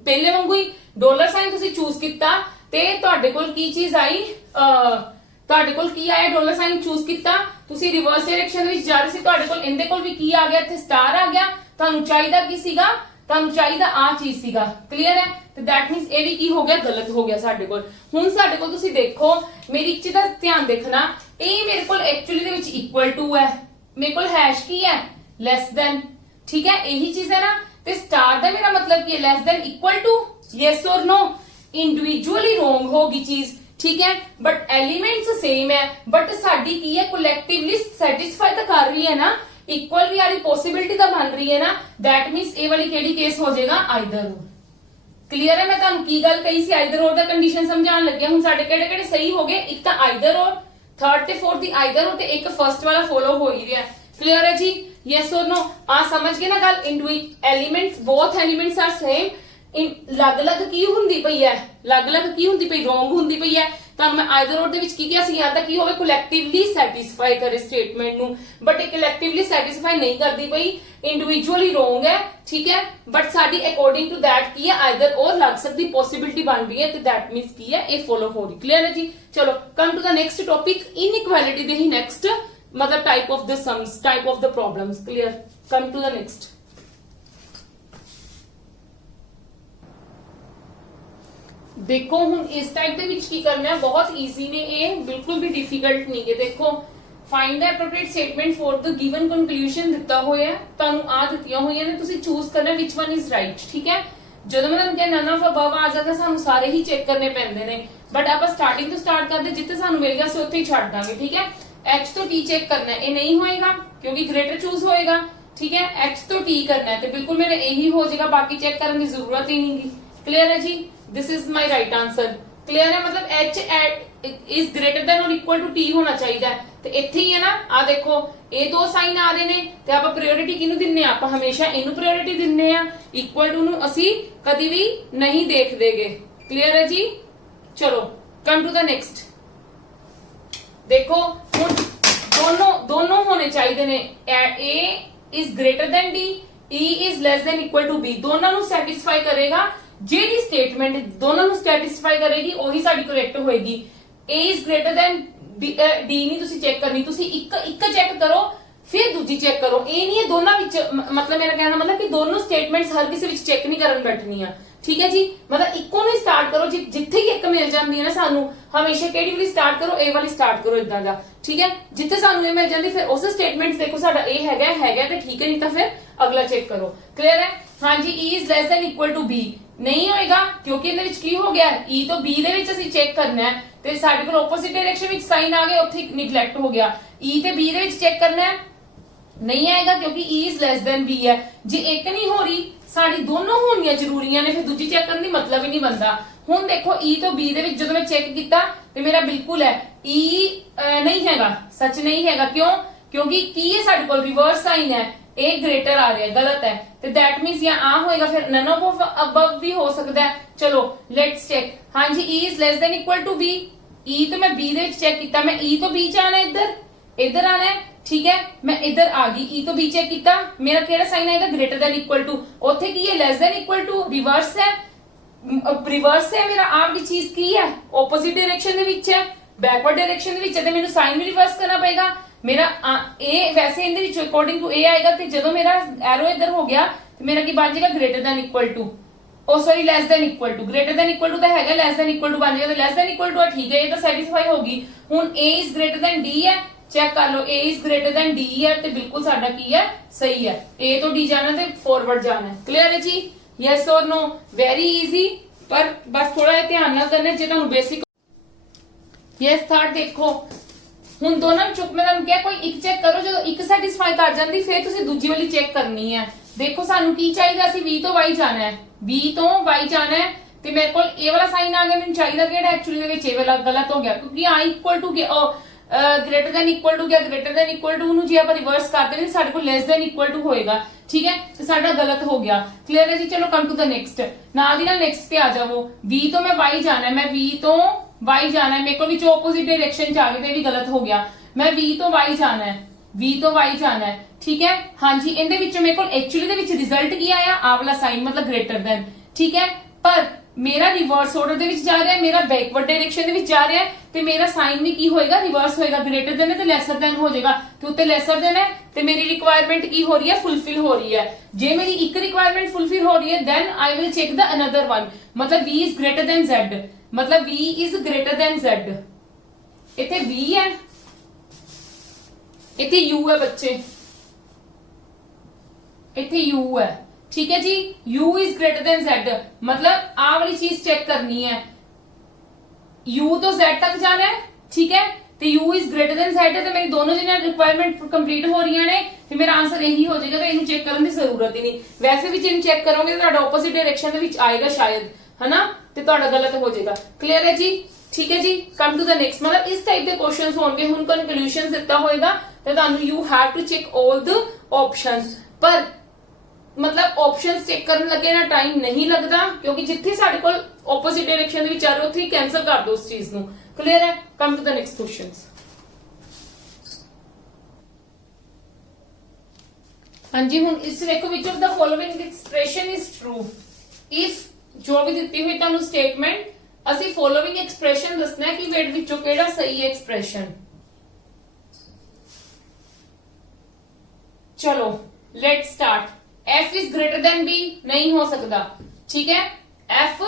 ਪਹਿਲੇ ਵਾਂਗੂ ਹੀ ਡਾਲਰ ਸਾਈਨ ਤੁਸੀਂ ਚੂਜ਼ ਕੀਤਾ ਤੇ ਤੁਹਾਡੇ ਕੋਲ ਕੀ ਚੀਜ਼ ਆਈ, ਤੁਹਾਡੇ ਕੋਲ ਕੀ ਆਇਆ, ਡਾਲਰ ਸਾਈਨ ਚੂਜ਼ ਕੀਤਾ, ਤੁਸੀਂ ਰਿਵਰਸ ਡਾਇਰੈਕਸ਼ਨ ਵਿੱਚ ਜਾ ਰਹੇ ਸੀ, ਤੁਹਾਡੇ ਕੋਲ ਇਹਦੇ ਕੋਲ ਵੀ ਕੀ ਆ ਗਿਆ, ਇੱਥੇ ਸਟਾਰ ਆ ਗਿਆ। ਤੁਹਾਨੂੰ ਚਾਹੀਦਾ ਕੀ ਸੀਗਾ, ਤੁਹਾਨੂੰ ਚਾਹੀਦਾ ਆ ਚੀਜ਼ ਸੀਗਾ। ਕਲੀਅਰ ਹੈ, ਤੇ ਦੈਟ ਮੀਨਸ ਇਹ ਵੀ ਕੀ ਹੋ ਗਿਆ, ਗਲਤ ਹੋ ਗਿਆ ਸਾਡੇ ਕੋਲ। ਹੁਣ ਸਾਡੇ ਕੋਲ ਤੁਸੀਂ ਦੇਖੋ, ਮੇਰੀ ਇੱਕ ਚੀਜ਼ ਦਾ ਧਿਆਨ ਦੇਖਣਾ, ਇਹ ਮੇਰੇ ਕੋਲ ਐਕਚੁਅਲੀ ਦੇ ਵਿੱਚ ਇਕੁਅਲ ਟੂ ਹੈ, ਮੇਰੇ ਕੋਲ ਹੈਸ਼ ਕੀ ਹੈ, ਲੈਸ ਦੈਨ, ਠੀਕ ਹੈ, ਇਹੀ ਚੀਜ਼ ਹੈ ਨਾ। ਤੇ ਸਟਾਰ ਦਾ ਮੇਰਾ ਮਤਲਬ ਕੀ ਹੈ, less than, equal to, yes or no. Individually wrong ਹੋਗੀ ਚੀਜ਼, ਠੀਕ ਹੈ, ਬਟ ਐਲੀਮੈਂਟਸ ਸੇਮ ਹੈ, ਬਟ ਸਾਡੀ ਕੀ ਹੈ, ਕੋਲੈਕਟਿਵਲੀ ਸੈਟੀਸਫਾਈ ਤਾਂ ਕਰ ਰਹੀ ਹੈ ਨਾ, ਇਕੁਅਲ ਵੀ ਵਾਲੀ ਪੋਸਿਬਿਲਿਟੀ ਤਾਂ ਬਣ ਰਹੀ ਹੈ ਨਾ, ਦੈਟ ਮੀਨਸ ਇਹ ਵਾਲੀ ਕਿਹੜੀ ਕੇਸ ਹੋ ਜਾਏਗਾ, ਆਈਦਰ। ਕਲੀਅਰ ਹੈ, ਮੈਂ ਤੁਹਾਨੂੰ ਕੀ ਗੱਲ ਕਹੀ ਸੀ, ਆਈਦਰ ਔਰ ਦਾ ਕੰਡੀਸ਼ਨ ਸਮਝਾਉਣ ਲੱਗਿਆ। ਹੁਣ ਸਾਡੇ ਕਿਹੜੇ ਕਿਹੜੇ ਸਹੀ ਹੋ ਗਏ, ਇੱਕ ਤਾਂ ਆਈਦਰ ਔਰ, ਥਰਡ ਤੇ ਫੋਰਥ ਦੀ ਆਈਦਰ ਔਰ, ਤੇ ਇੱਕ ਫਰਸਟ ਵਾਲਾ ਫੋਲੋ ਹੋ ਹੀ ਰਿਹਾ। ਕਲੀਅਰ ਹੈ ਜੀ, ਯੈਸ ਔਰ नो। ਆ ਸਮਝ ਗਏ ਨਾ ਗੱਲ, ਐਲੀਮੈਂਟਸ, ਬੋਥ ਐਲੀਮੈਂਟਸ ਆਰ ਸੇਮ, ਅਲੱਗ-ਅਲੱਗ ਕੀ ਹੁੰਦੀ ਪਈ ਹੈ, ਅਲੱਗ-ਅਲੱਗ ਕੀ ਹੁੰਦੀ ਪਈ, ਰੋਂਗ ਹੁੰਦੀ ਪਈ ਹੈ। ਤੁਹਾਨੂੰ ਮੈਂ ਆਈਦਰ ਔਰ ਦੇ ਵਿੱਚ ਕੀ ਕਿਹਾ ਸੀ, ਜਾਂ ਤਾਂ ਕੀ ਹੋਵੇ, ਕੋਲੈਕਟਿਵਲੀ ਸੈਟੀਸਫਾਈ ਕਰੇ ਸਟੇਟਮੈਂਟ ਨੂੰ, ਬਟ ਇਹ ਕੋਲੈਕਟਿਵਲੀ ਸੈਟੀਸਫਾਈ ਨਹੀਂ ਕਰਦੀ ਪਈ, ਇੰਡੀਵਿਜੂਅਲੀ ਰੋਂਗ ਹੈ, ਠੀਕ ਹੈ। ਬਟ ਸਾਡੀ ਅਕੋਰਡਿੰਗ ਟੂ ਦੈਟ ਕੀ ਹੈ, ਆਈਦਰ ਔਰ ਲੱਗ ਸਕਦੀ ਪੋਸਿਬਿਲਿਟੀ ਬਣ ਰਹੀ ਹੈ, ਤੇ ਦੈਟ ਮੀਨਸ ਕੀ ਹੈ, ਇਹ ਫੋਲੋ ਹੋ ਰਹੀ। ਕਲੀਅਰ ਹੈ ਜੀ, ਚਲੋ come to the next topic, inequality ਦੇ ਹੀ ਨੈਕਸਟ मतलब type of the sums, type of the problems. Clear? Come to the next. देखो ਹੁਣ ਇਸ ਟਾਈਪ ਦੇ ਵਿੱਚ ਕੀ ਕਰਨਾ ਹੈ, ਬਹੁਤ ਈਜ਼ੀ ਨੇ ਇਹ, ਬਿਲਕੁਲ ਵੀ ਡਿਫਿਕਲਟ ਨਹੀਂ ਹੈ। ਦੇਖੋ find the appropriate statement for the given conclusion ਦਿੱਤਾ ਹੋਇਆ ਹੈ, ਤੁਹਾਨੂੰ ਆ ਦਿੱਤੀਆਂ ਹੋਈਆਂ ਨੇ, ਤੁਸੀਂ ਚੂਜ਼ ਕਰਨਾ which one is right, ਠੀਕ ਹੈ। ਜਦੋਂ ਮੈਂ ਤੁਹਾਨੂੰ ਕਿਹਾ none of above ਆ ਜਾਂਦਾ, ਸਾਨੂੰ ਸਾਰੇ ਹੀ ਚੈੱਕ ਕਰਨੇ ਪੈਂਦੇ ਨੇ, ਬਟ ਆਪਾਂ ਸਟਾਰਟਿੰਗ ਤੋਂ ਸਟਾਰਟ ਕਰਦੇ, ਜਿੱਥੇ ਸਾਨੂੰ ਮਿਲ ਗਿਆ ਸੀ ਉੱਥੇ ਹੀ ਛੱਡ ਦਾਂਗੇ, ਠੀਕ ਹੈ। H ਤੋਂ T ਚੈੱਕ ਕਰਨਾ है, ये नहीं होएगा क्योंकि ग्रेटर चूज होएगा, ठीक है। H तो T करना है तो बिल्कुल मेरा यही हो जाएगा, बाकी चेक करने की जरूरत ही नहीं। क्लियर है जी, this is my right answer. Clear है, मतलब H इज ग्रेटर देन और इक्वल टू T होना चाहिए, तो इत्थे ही है ना। आ देखो ये दो साइन आ रहे ने, ते आपां प्रायोरिटी किहनूं दिन्ने आ, आपां हमेशा इनू प्रायोरिटी दिन्ने आ, इक्वल टू नूं असीं कदी भी नहीं देख देगे। क्लियर है जी, चलो कम टू द नेक्स्ट। देखो दोनों होने चाहिए ने, A is greater than D, E is less than equal to B, दोनों ਨੂੰ ਸੈਟੀਸਫਾਈ ਕਰੇਗਾ। ਜਿਹੜੀ ਸਟੇਟਮੈਂਟ ਦੋਨੋਂ ਨੂੰ ਸੈਟੀਸਫਾਈ ਕਰੇਗੀ ਉਹੀ ਸਾਡੀ ਕਰੈਕਟ ਹੋਏਗੀ। A is greater than D ਨਹੀਂ ਤੁਸੀਂ ਚੈੱਕ ਕਰਨੀ, ਤੁਸੀਂ ਇੱਕ ਚੈੱਕ ਕਰੋ, फिर दूजी चेक करो। ये नहीं है दोनों विच, मतलब मेरा कहना मतलब कि दोनों स्टेटमेंट्स हर किसी विच चेक नहीं करन बैठनी। ठीक है जी, मतलब इको नहीं स्टार्ट करो, जिथे ही एक मिल जाती है ना सानू हमेशा केड़ी वाली स्टार्ट करो, ए वाली स्टार्ट करो इदां दा। ठीक है, जिथे सानू ए मिल जाती फिर उस स्टेटमेंट देखो साडा ए हैगा ते ठीक है, नहीं तो फिर अगला चेक करो। क्लियर है? हाँ जी, E is less than equal to B नहीं होएगा क्योंकि ਇਹਦੇ ਵਿੱਚ ਕੀ ਹੋ ਗਿਆ, ई तो b ਦੇ ਵਿੱਚ ਅਸੀਂ ਚੈੱਕ ਕਰਨਾ ਹੈ ਤੇ ਸਾਡੇ ਕੋਲ ਆਪੋਜ਼ਿਟ ਡਾਇਰੈਕਸ਼ਨ ਵਿੱਚ ਸਾਈਨ ਆ ਗਿਆ, ਉੱਥੇ ਨਿਗਲੈਕਟ ਹੋ ਗਿਆ। e ਤੇ b ਦੇ ਵਿੱਚ ਚੈੱਕ ਕਰਨਾ ਹੈ नहीं आएगा क्योंकि e is less then b है। जे एक नहीं हो रही साड़ी दोनों होनियां जरूरी ने, फिर दूजी चेक करने का मतलब ही नहीं बनता। हुण देखो e तो b दे विच जदों मैं चेक किया तो मेरा बिल्कुल है e नहीं हैगा, सच नहीं हैगा। क्यों? क्योंकि की है साडे कोल रिवर्स साइन है, ए ग्रेटर आ रहा है, गलत है, तो दैट मींस या आ होएगा, फिर नन ऑफ अबव भी हो सकता है। चलो लेट्स चेक। हाँ जी, e is less than equal to b, e तो मैं b दे विच चेक किया, मैं e तो b च आना इधर आना है। ठीक है, मैं इधर आ गई, ई तो बी चेक किया, मेरा केड़ा साइन आएगा ग्रेटर देन इक्वल टू, ओथे की है less than equal to, reverse है, रिवर्स है मेरा आ वाली चीज की है ऑपोजिट डायरेक्शन दे विच है, बैकवर्ड डायरेक्शन दे विच है, ते मेनू साइन भी रिवर्स करना पड़ेगा। मेरा ए वैसे इन दे विच अकॉर्डिंग टू ए आएगा, ते जदों मेरा एरो इधर हो गया तो मेरा की बन जाएगा greater than equal to, oh sorry less than equal to. Greater than equal to तो हैगा, लेस देन इक्वल टू बन जाएगा, तो लेस देन इक्वल टू ठीक है, ये तो सैटिस्फाई होगी। हुण ए इज ग्रेटर देन डी है, चेक कर लो, ए इज ग्रेटर देन डी है, तो बिल्कुल साडा की है सही है, ए तो डी जाना तो फॉरवर्ड जाना है। क्लियर है जी? यस और नो? वेरी इजी, पर बस थोड़ा ध्यान ना करना जे तुहानू बेसिक। यस थर्ड देखो, हुण दोनों चुप मैं तुहानू क्या कोई एक चेक करो, जो एक सैटिस्फाई कर जाती फिर तुसीं दूजी वाली चेक करनी है। देखो सानू की चाहिए, असीं v तो y जाना है, v तो y जाना है, ते मेरे कोल ए वाला साइन आ गया, मैनूं चाहिए किहड़ा एक्चुअली दे विच ए वाला गलत हो गया क्योंकि A equal to greater than equal to गया, ग्रेटर देन इक्वल टू नु जे आप रिवर्स करते हैं साडे कोल लेस देन इक्वल टू होएगा। ठीक है, तो साडा गलत हो गया। क्लियर है जी? चलो कम टू द नेक्स्ट, नाल दी नाल नेक्स्ट पे आ जाओ। v तो मैं y जाना है, मैं v तो y जाना है, मेरे को विच ऑपोजिट डायरेक्शन च आ गए, भी गलत हो गया। मैं v तो y जाना है, v तो y जाना है। ठीक है, हाँ जी, इनदे विच मेरे को एक्चुअली दे विच रिजल्ट की आया आ वाला साइन मतलब ग्रेटर देन। ठीक है, पर मेरा रिवर्स ऑर्डर दे विच जा रहा है, मेरा बैकवर्ड डायरेक्शन दे विच जा रहा है, तो मेरा साइन भी की होएगा रिवर्स होएगा, ग्रेटर देन है तो लेसर देन हो जाएगा, तो उत्ते लेसर देन है तो मेरी रिक्वायरमेंट की हो रही है, फुलफिल हो रही है। जे मेरी एक रिक्वायरमेंट फुलफिल हो रही है then I will check the another one, मतलब v is greater than z, मतलब v is greater than z। इथे v है, इथे u है बच्चे, इथे u है। ठीक है जी, u is greater than z, मतलब आ वाली चीज चेक करनी है, u तो z तक जाना है। ठीक है, तो u is greater than z है, तो मेरी दोनों जने रिक्वायरमेंट कंप्लीट हो रही ने, तो मेरा आंसर यही हो जाएगा, तो इन्हें चेक करने की जरूरत ही नहीं। वैसे भी जिन चेक करोगे तो ऑपोजिट डायरेक्शन दे विच आएगा शायद, है ना, तो तुहाडा गलत हो जाएगा। क्लियर है जी? ठीक है जी, कम टू द नेक्स्ट, मतलब इस टाइप के क्वेश्चंस होंगे, हुण कंक्लूजन दिता होएगा तो तुहानू you have to check all the options, पर मतलब ऑप्शंस चेक करने लगे ना टाइम नहीं लगता, क्योंकि जिथे साडे कोल ऑपोजिट डायरेक्शन दे विच आ रहे उत्थे कैंसल कर दो उस चीज नू। क्लियर है? Come to the next questions. हाँ जी, हुण इस देखो which of the following expression is true. If जो भी दित्ती हुई तुहानू स्टेटमेंट, असी फॉलोइंग एक्सप्रेशन दसना है कि वेट विचों केड़ा सही है एक्सप्रेशन। चलो let start. f is greater than b नहीं हो सकता। ठीक है, f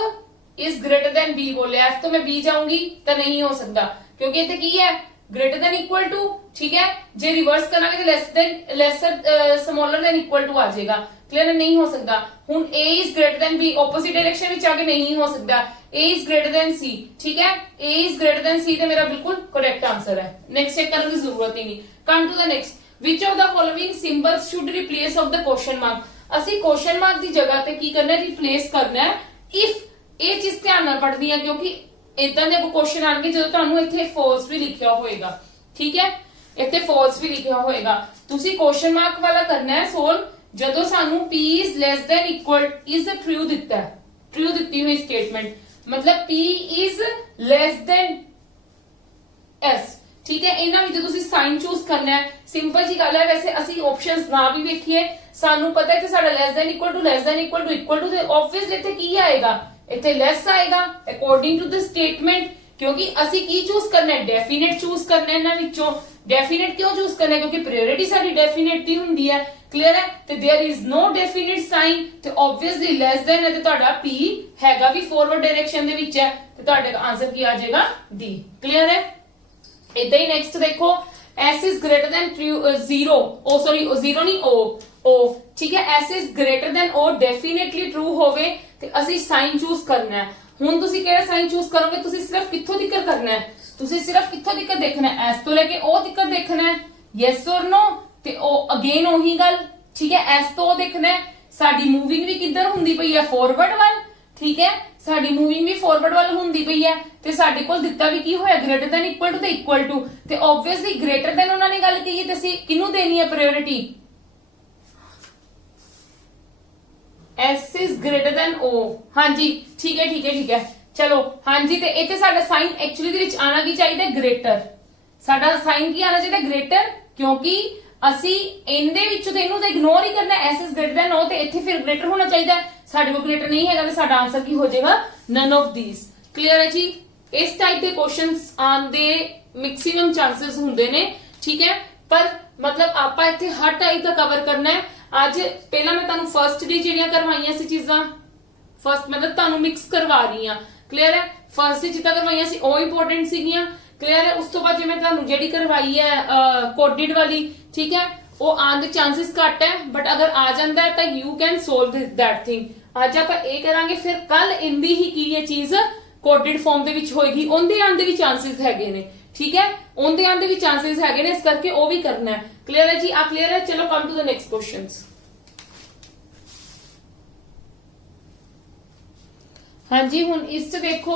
is greater than b बोले, f तो मैं b जाऊंगी तो नहीं हो सकता, क्योंकि इतने की है ग्रेटर देन इक्वल टू। ठीक है, जे रिवर्स करांगे तो less than lesser smaller than equal to आ जाएगा। क्लियर? नहीं हो सकता। हुन a is greater than b opposite direction में आगे नहीं हो सकता। a is greater than c। ठीक है, a is greater than c तो मेरा बिल्कुल करेक्ट आंसर है, नेक्स्ट चेक करने की जरूरत ही नहीं। Come to the next, which of the following symbols should replace of the question mark. ਅਸੀਂ क्वेश्चन मार्क की जगह ਤੇ ਕੀ करना है, रिप्लेस करना है। इफ ਇਹ ਚੀਜ਼ ਧਿਆਨ ਨਾਲ ਪੜ੍ਹਨੀ ਹੈ, ਕਿਉਂਕਿ ਇਦਾਂ ਦੇ ਕੁਐਸਚਨ ਆਣਗੇ ਜਦੋਂ ਤੁਹਾਨੂੰ ਇੱਥੇ ਫਾਲਸ ਵੀ ਲਿਖਿਆ ਹੋਏਗਾ। ਠੀਕ ਹੈ, ਇੱਥੇ ਫਾਲਸ ਵੀ ਲਿਖਿਆ ਹੋਏਗਾ, ਤੁਸੀਂ क्वेश्चन मार्क वाला करना है सोल्व ਜਦੋਂ ਸਾਨੂੰ p is less than equal is true ਦਿੱਤਾ है, ट्रू ਦਿੱਤੀ ਹੋਈ स्टेटमेंट, मतलब p is less than s। ठीक है, इन्हां विच तुसीं साइन चूज करना है, सिंपल जी गल है। वैसे असीं ऑप्शंस ना भी वेखीए, सानू पता है कि साडा less than equal to equal to ते ऑब्वियसली इत्थे की आएगा, इत्थे लेस आएगा अकॉर्डिंग टू द स्टेटमेंट, क्योंकि असीं की चूज करना है, डेफिनेट चूज करना है इन्हां विचों। डेफिनेट क्यों चूज करना है, क्योंकि प्रायोरिटी साडी डेफिनेट दी हुंदी है। क्लियर है। ते there is no definite sign ते ऑब्वियसली लेस देन है ते तुहाडा पी हैगा भी फॉरवर्ड डायरेक्शन दे विच है ते तुहाडे दा आंसर की आ जाएगा डी। क्लियर है। इदां ही नेक्स्ट देखो s is greater than 0 oh sorry 0 नहीं o ठीक है। s is greater than o definitely true होवे ते ਅਸੀਂ साइन चूज करना है। ਹੁਣ ਤੁਸੀਂ ਕਿਹੜਾ ਸਾਈਨ ਚੂਜ਼ ਕਰੋਗੇ, ਤੁਸੀਂ ਸਿਰਫ ਕਿੱਥੋਂ ਤੱਕ ਕਰਨਾ ਹੈ, ਤੁਸੀਂ ਸਿਰਫ ਕਿੱਥੋਂ ਤੱਕ ਦੇਖਣਾ ਹੈ, s ਤੋਂ ਲੈ ਕੇ o ਤੱਕ ਦੇਖਣਾ ਹੈ, ਯੈਸ অর ਨੋ। ਤੇ ਉਹ ਅਗੇਨ ਉਹੀ ਗੱਲ, ਠੀਕ ਹੈ। s ਤੋਂ o ਦੇਖਣਾ ਹੈ, ਸਾਡੀ ਮੂਵਿੰਗ ਵੀ ਕਿੱਧਰ ਹੁੰਦੀ ਪਈ ਹੈ, ਫਾਰਵਰਡ ਵੱਲ, ਠੀਕ ਹੈ। ਸਾਡੀ ਮੂਵਿੰਗ ਵੀ ਫਾਰਵਰਡ ਵੱਲ ਹੁੰਦੀ ਪਈ ਹੈ ਤੇ ਸਾਡੇ ਕੋਲ ਦਿੱਤਾ ਵੀ ਕੀ ਹੋਇਆ, ਗ੍ਰੇਟਰ ਦੈਨ ਇਕੁਅਲ ਟੂ ਤੇ ਇਕੁਅਲ ਟੂ। ਤੇ ਆਬਵੀਅਸਲੀ ਗ੍ਰੇਟਰ ਦੈਨ ਉਹਨਾਂ ਨੇ ਗੱਲ ਕਹੀ ਹੈ ਤੇ ਅਸੀਂ ਕਿਹਨੂੰ ਦੇਣੀ ਹੈ priority, s is greater than o। हाँ जी ठीक है ठीक है ठीक है। चलो हाँ जी ते इत्थे साडा साइन एक्चुअली दे विच आना की चाहिए ग्रेटर, साडा साइन की आना चाहिए ग्रेटर, क्योंकि ਅਸੀਂ ਇਹਦੇ ਵਿੱਚੋਂ ਤੇ ਇਹਨੂੰ ਤਾਂ ਇਗਨੋਰ ਹੀ ਕਰਨਾ ਹੈ। s is greater than o ਤੇ ਇੱਥੇ ਫਿਰ ਗ੍ਰੇਟਰ ਹੋਣਾ ਚਾਹੀਦਾ, ਸਾਡੇ ਕੋਲ ਗ੍ਰੇਟਰ ਨਹੀਂ ਹੈਗਾ ਤੇ ਸਾਡਾ ਆਨਸਰ ਕੀ ਹੋ ਜਾਏਗਾ, ਨਨ ਆਫ ਥੀਸ। ਕਲੀਅਰ ਹੈ ਜੀ। ਇਸ ਟਾਈਪ ਦੇ ਕੁਐਸਚਨਸ ਆਉਣ ਦੇ ਮੈਕਸਿਮਮ ਚਾਂਸਸ ਹੁੰਦੇ ਨੇ, ਠੀਕ ਹੈ। ਪਰ मतलब ਆਪਾਂ ਇੱਥੇ ਹਰ ਟਾਈਪ ਦਾ ਕਵਰ ਕਰਨਾ ਹੈ। ਅੱਜ ਪਹਿਲਾਂ ਮੈਂ ਤੁਹਾਨੂੰ ਫਰਸਟ ਡੀ ਜਿਹੜੀਆਂ ਕਰਵਾਈਆਂ ਸੀ ਚੀਜ਼ਾਂ, ਫਰਸਟ मतलब ਤੁਹਾਨੂੰ ਮਿਕਸ ਕਰਵਾ ਰਹੀ ਹਾਂ। ਕਲੀਅਰ ਹੈ। ਫਰਸਟ ਡੀ ਜਿੱਦਾਂ ਕਰਵਾਈਆਂ ਸੀ ਉਹ ਇੰਪੋਰਟੈਂਟ ਸੀਗੀਆਂ। ਕਲੀਅਰ ਹੈ। ਉਸ ਤੋਂ ਬਾਅਦ ਜਿਵੇਂ ਤੁਹਾਨੂੰ ਜਿਹੜੀ ਕਰਵਾਈ ਹੈ ਕੋਡਿਡ ਵਾਲੀ, ਠੀਕ ਹੈ, ਉਹ ਆਉਣ ਦੇ ਚਾਂਸਸ ਘੱਟ ਹੈ, ਬਟ ਅਗਰ ਆ ਜਾਂਦਾ ਹੈ ਤਾਂ you can solve that thing. ਅੱਜ ਆਪਾਂ ਇਹ ਕਰਾਂਗੇ, ਫਿਰ ਕੱਲ ਇੰਦੀ ਹੀ ਕੀ ਇਹ ਚੀਜ਼ ਕੋਡਿਡ ਫਾਰਮ ਦੇ ਵਿੱਚ ਹੋਏਗੀ, ਉਹਦੇ ਆਉਣ ਦੇ ਵੀ ਚਾਂਸਸ ਹੈਗੇ ਨੇ, ठीक है। ਉਹਦੇ ਆਉਣ ਦੇ ਵੀ ਚਾਂਸਸ ਹੈਗੇ ਨੇ, ਇਸ ਕਰਕੇ ਉਹ ਵੀ ਕਰਨਾ ਹੈ। ਕਲੀਅਰ ਹੈ ਜੀ। ਆ ਕਲੀਅਰ ਹੈ। ਚਲੋ come to the next questions. ਹਾਂਜੀ ਹੁਣ ਇਸ ਚ ਦੇਖੋ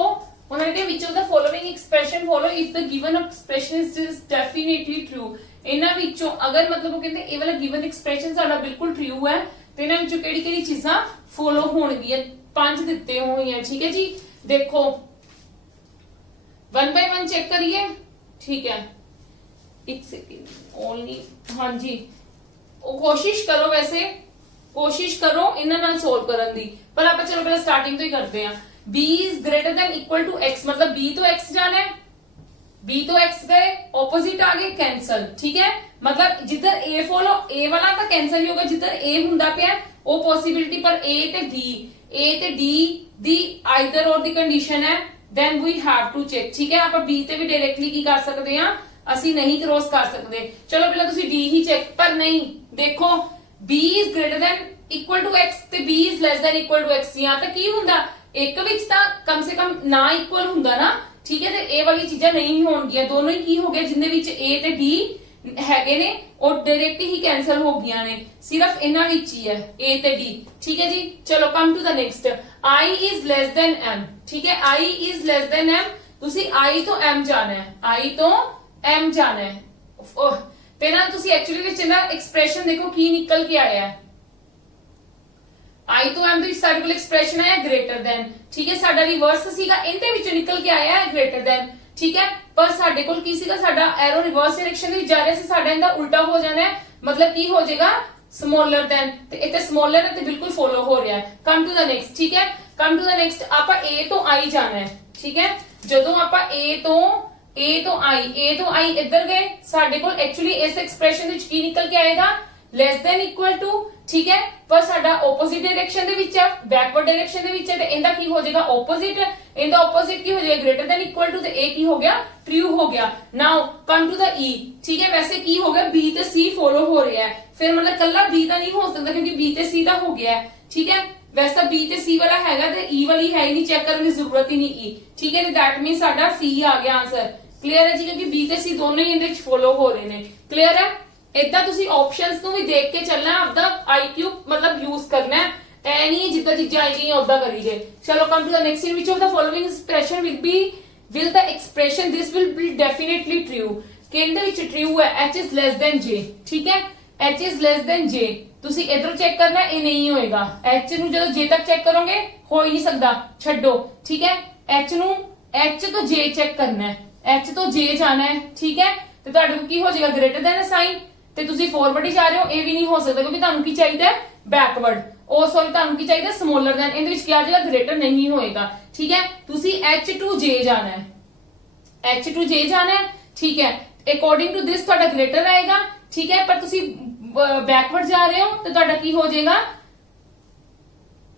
ਉਹਨਾਂ ਨੇ which of the following expression follow if the given expression is definitely true. ਇਹਨਾਂ ਵਿੱਚੋਂ ਅਗਰ मतलब ਉਹ ਕਹਿੰਦੇ ਇਹ ਵਾਲਾ ਗਿਵਨ ਐਕਸਪ੍ਰੈਸ਼ਨ ਸਾਡਾ ਬਿਲਕੁਲ ਟਰੂ ਹੈ ਤੇ ਇਹਨਾਂ ਵਿੱਚੋਂ ਕਿਹੜੀ ਕਿਹੜੀ ਚੀਜ਼ਾਂ ਫੋਲੋ ਹੋਣਗੀਆਂ, 5 ਦਿੱਤੇ ਹੋਏ ਆ, ਠੀਕ ਹੈ ਜੀ। ਦੇਖੋ 1 बाय 1 चेक करिए, ठीक है। एक सेकंड ओनली। हाँ जी कोशिश करो, वैसे कोशिश करो इन्हां नाल सोल्व करन दी, पर आप चलो पहले स्टार्टिंग तो ही करते हैं। b is greater than equal to x, मतलब b तो x जाना है, b तो x गए, ऑपोजिट आ गए, कैंसल, ठीक है। मतलब जिधर a फॉलो a वाला तो कैंसल ही होगा, जिधर a हुंदा पिया वो पॉसिबिलिटी, पर a ते d दी आइदर और दी कंडीशन है, then we have to check, ठीक है। ਆਪਾਂ b ਤੇ ਵੀ ਡਾਇਰੈਕਟਲੀ ਕੀ ਕਰ ਸਕਦੇ ਆ, ਅਸੀਂ ਨਹੀਂ ਕ੍ਰੋਸ ਕਰ ਸਕਦੇ। ਚਲੋ ਪਹਿਲਾਂ ਤੁਸੀਂ d ਹੀ ਚੈੱਕ, ਪਰ ਨਹੀਂ ਦੇਖੋ b is greater than equal to x ਤੇ b is less than equal to x। ਜਾਂ ਤਾਂ ਕੀ ਹੁੰਦਾ, ਇੱਕ ਵਿੱਚ ਤਾਂ ਕਮ ਸੇ ਕਮ ਨਾ ਇਕੁਅਲ ਹੁੰਦਾ ਨਾ, ਠੀਕ ਹੈ। ਤੇ ਇਹ ਵਾਲੀ ਚੀਜ਼ਾਂ ਨਹੀਂ ਹੋਣਗੀਆਂ, ਦੋਨੋਂ ਹੀ ਕੀ ਹੋ ਗਏ, ਜਿੰਦੇ ਵਿੱਚ a ਤੇ d ਹੈਗੇ ਨੇ ਉਹ ਡਾਇਰੈਕਟ ਹੀ ਕੈਨਸਲ ਹੋ ਗਈਆਂ ਨੇ, ਸਿਰਫ ਇਹਨਾਂ ਵਿੱਚ ਹੀ ਹੈ a ਤੇ d, ਠੀਕ ਹੈ ਜੀ। ਚਲੋ come to the next. i is less than m, ठीक है। i is less than m, ਤੁਸੀਂ i ਤੋਂ m ਜਾਣਾ ਹੈ, i ਤੋਂ m ਜਾਣਾ ਹੈ। ਤੇ ਨਾ ਤੁਸੀਂ ਐਕਚੁਅਲੀ ਵਿੱਚ ਨਾ ਐਕਸਪ੍ਰੈਸ਼ਨ ਦੇਖੋ ਕੀ ਨਿਕਲ ਕੇ ਆਇਆ ਹੈ, i ਤੋਂ m ਦੇ ਵਿੱਚ ਸਾਡੇ ਕੋਲ ਐਕਸਪ੍ਰੈਸ਼ਨ ਆਇਆ ਗ੍ਰੇਟਰ ਦੈਨ, ਠੀਕ ਹੈ। ਸਾਡਾ ਰਿਵਰਸ ਸੀਗਾ, ਇਹਦੇ ਵਿੱਚੋਂ ਨਿਕਲ ਕੇ ਆਇਆ ਹੈ ਗ੍ਰੇਟਰ ਦੈਨ, ਠੀਕ ਹੈ। ਪਰ ਸਾਡੇ ਕੋਲ ਕੀ ਸੀਗਾ, ਸਾਡਾ ਐਰੋ ਰਿਵਰਸ ਡਾਇਰੈਕਸ਼ਨ ਦੇ ਵਿੱਚ ਜਾ ਰਿਹਾ ਸੀ, ਸਾਡਾ ਇਹਦਾ ਉਲਟਾ ਹੋ ਜਾਣਾ ਹੈ, मतलब ਕੀ ਹੋ ਜਾਏਗਾ, ਸਮਾਲਰ ਦੈਨ। ਤੇ ਇੱਥੇ ਸਮਾਲਰ ਹੈ ਤੇ ਬਿਲਕੁਲ ਫੋਲੋ ਹੋ ਰਿਹਾ ਹੈ। ਕਮ ਟੂ ਦਾ ਨੈਕਸਟ, ਠੀਕ ਹੈ। ਕਮ ਟੂ ਦਾ ਨੈਕਸਟ, ਆਪਾਂ a ਤੋਂ i ਜਾਣਾ ਹੈ, ਠੀਕ ਹੈ। ਜਦੋਂ ਆਪਾਂ a ਤੋਂ i ਇੱਧਰ ਗਏ, ਸਾਡੇ ਕੋਲ ਐਕਚੁਅਲੀ ਇਸ ਐਕਸਪ੍ਰੈਸ਼ਨ ਵਿੱਚ ਕੀ ਨਿਕਲ ਕੇ ਆਏਗਾ, ਲੈਸ ਦੈਨ ਇਕੁਅਲ ਟੂ, ਠੀਕ ਹੈ। ਪਰ ਸਾਡਾ ਆਪੋਜ਼ਿਟ ਡਾਇਰੈਕਸ਼ਨ ਦੇ ਵਿੱਚ ਹੈ, ਬੈਕਵਰਡ ਡਾਇਰੈਕਸ਼ਨ ਦੇ ਵਿੱਚ ਹੈ, ਤੇ ਇਹਦਾ ਕੀ ਹੋ ਜਾਏਗਾ, ਆਪੋਜ਼ਿਟ। ਇਹਦਾ ਆਪੋਜ਼ਿਟ ਕੀ ਹੋ ਜਾਏਗਾ, ਗ੍ਰੇਟਰ ਦੈਨ ਇਕੁਅਲ ਟੂ, ਤੇ ਇਹ ਕੀ ਹੋ ਗਿਆ, ਟਰੂ ਹੋ ਗਿਆ। ਨਾਓ ਕਮ ਟੂ ਦਾ e, ਠੀਕ ਹੈ। ਵੈਸੇ ਕੀ ਹੋ ਗਿਆ, b ਤੇ c ਫੋਲੋ ਹੋ ਰਿਹਾ ਹੈ, ਫਿਰ मतलब ਕੱਲਾ b ਤਾਂ ਨਹੀਂ ਹੋ ਸਕਦਾ ਕਿਉਂਕਿ b ਤੇ c ਤਾਂ ਹੋ ਗਿਆ ਹੈ, ਠੀਕ ਹੈ। ਵੈਸੇ ਤਾਂ b ਤੇ c ਵਾਲਾ ਹੈਗਾ ਤੇ e ਵਾਲੀ ਹੈ ਹੀ ਨਹੀਂ, ਚੈੱਕ ਕਰਨ ਦੀ ਜ਼ਰੂਰਤ ਹੀ ਨਹੀਂ e, ਠੀਕ ਹੈ। ਤੇ ਦੈਟ ਮੀਨਸ ਸਾਡਾ c ਆ ਗਿਆ ਆਨਸਰ। ਕਲੀਅਰ ਹੈ ਜੀ, ਕਿਉਂਕਿ b ਤੇ c ਦੋਨੋਂ ਹੀ ਇਹਦੇ ਵਿੱਚ ਫੋਲੋ ਹੋ ਰਹੇ ਨੇ। ਕਲੀਅਰ ਹੈ। ਇਦਾਂ ਤੁਸੀਂ ਆਪਸ਼ਨਸ ਨੂੰ ਵੀ ਦੇਖ ਕੇ ਚੱਲਣਾ, ਆਪਦਾ IQ मतलब ਯੂਜ਼ ਕਰਨਾ ਹੈ, ਐ ਨਹੀਂ ਜਿੱਦਾਂ ਚੀਜ਼ਾਂ ਆਈ ਗਈਆਂ ਉਦਾਂ ਕਰੀ ਜੇ। ਚਲੋ come to the next, in which of the following expression will the expression this will be definitely true। ਕਹਿੰਦੇ ਵਿੱਚ ਟਰੂ ਹੈ h is less than j, ਠੀਕ ਹੈ। h is less than j, ਤੁਸੀਂ ਇਧਰੋਂ ਚੈੱਕ ਕਰਨਾ, ਇਹ ਨਹੀਂ ਹੋਏਗਾ। h ਨੂੰ ਜਦੋਂ j ਤੱਕ ਚੈੱਕ ਕਰੋਗੇ ਹੋ ਹੀ ਨਹੀਂ ਸਕਦਾ, ਛੱਡੋ, ਠੀਕ ਹੈ। h ਨੂੰ h ਤੋਂ j ਚੈੱਕ ਕਰਨਾ ਹੈ, h ਤੋਂ j ਜਾਣਾ ਹੈ, ਠੀਕ ਹੈ। ਤੇ ਤੁਹਾਡੇ ਕੋਲ ਕੀ ਹੋ ਜਾਏਗਾ, ਗ੍ਰੇਟਰ ਦੈਨ ਸਾਈਨ, ਤੇ ਤੁਸੀਂ ਫਾਰਵਰਡ ਹੀ ਜਾ ਰਹੇ ਹੋ, ਇਹ ਵੀ ਨਹੀਂ ਹੋ ਸਕਦਾ ਕਿਉਂਕਿ ਤੁਹਾਨੂੰ ਕੀ ਚਾਹੀਦਾ ਹੈ, ਬੈਕਵਰਡ। ਉਹ ਸੌਰੀ ਤੁਹਾਨੂੰ ਕੀ ਚਾਹੀਦਾ, ਸਮਾਲਰ ਦੈਨ। ਇਹਦੇ ਵਿੱਚ ਕੀ ਆ ਜਾਏਗਾ, ਗ੍ਰੇਟਰ ਨਹੀਂ ਹੋਏਗਾ, ਠੀਕ ਹੈ। ਤੁਸੀਂ h to j ਜਾਣਾ ਹੈ, h to j ਜਾਣਾ ਹੈ, ਠੀਕ ਹੈ। ਅਕੋਰਡਿੰਗ ਟੂ ਦਿਸ ਤੁਹਾਡਾ ਗ੍ਰੇਟਰ ਆਏਗਾ, ਠੀਕ ਹੈ, ਪਰ ਤੁਸੀਂ ਬੈਕਵਰਡ ਜਾ ਰਹੇ ਹੋ ਤੇ ਤੁਹਾਡਾ ਕੀ ਹੋ ਜਾਏਗਾ,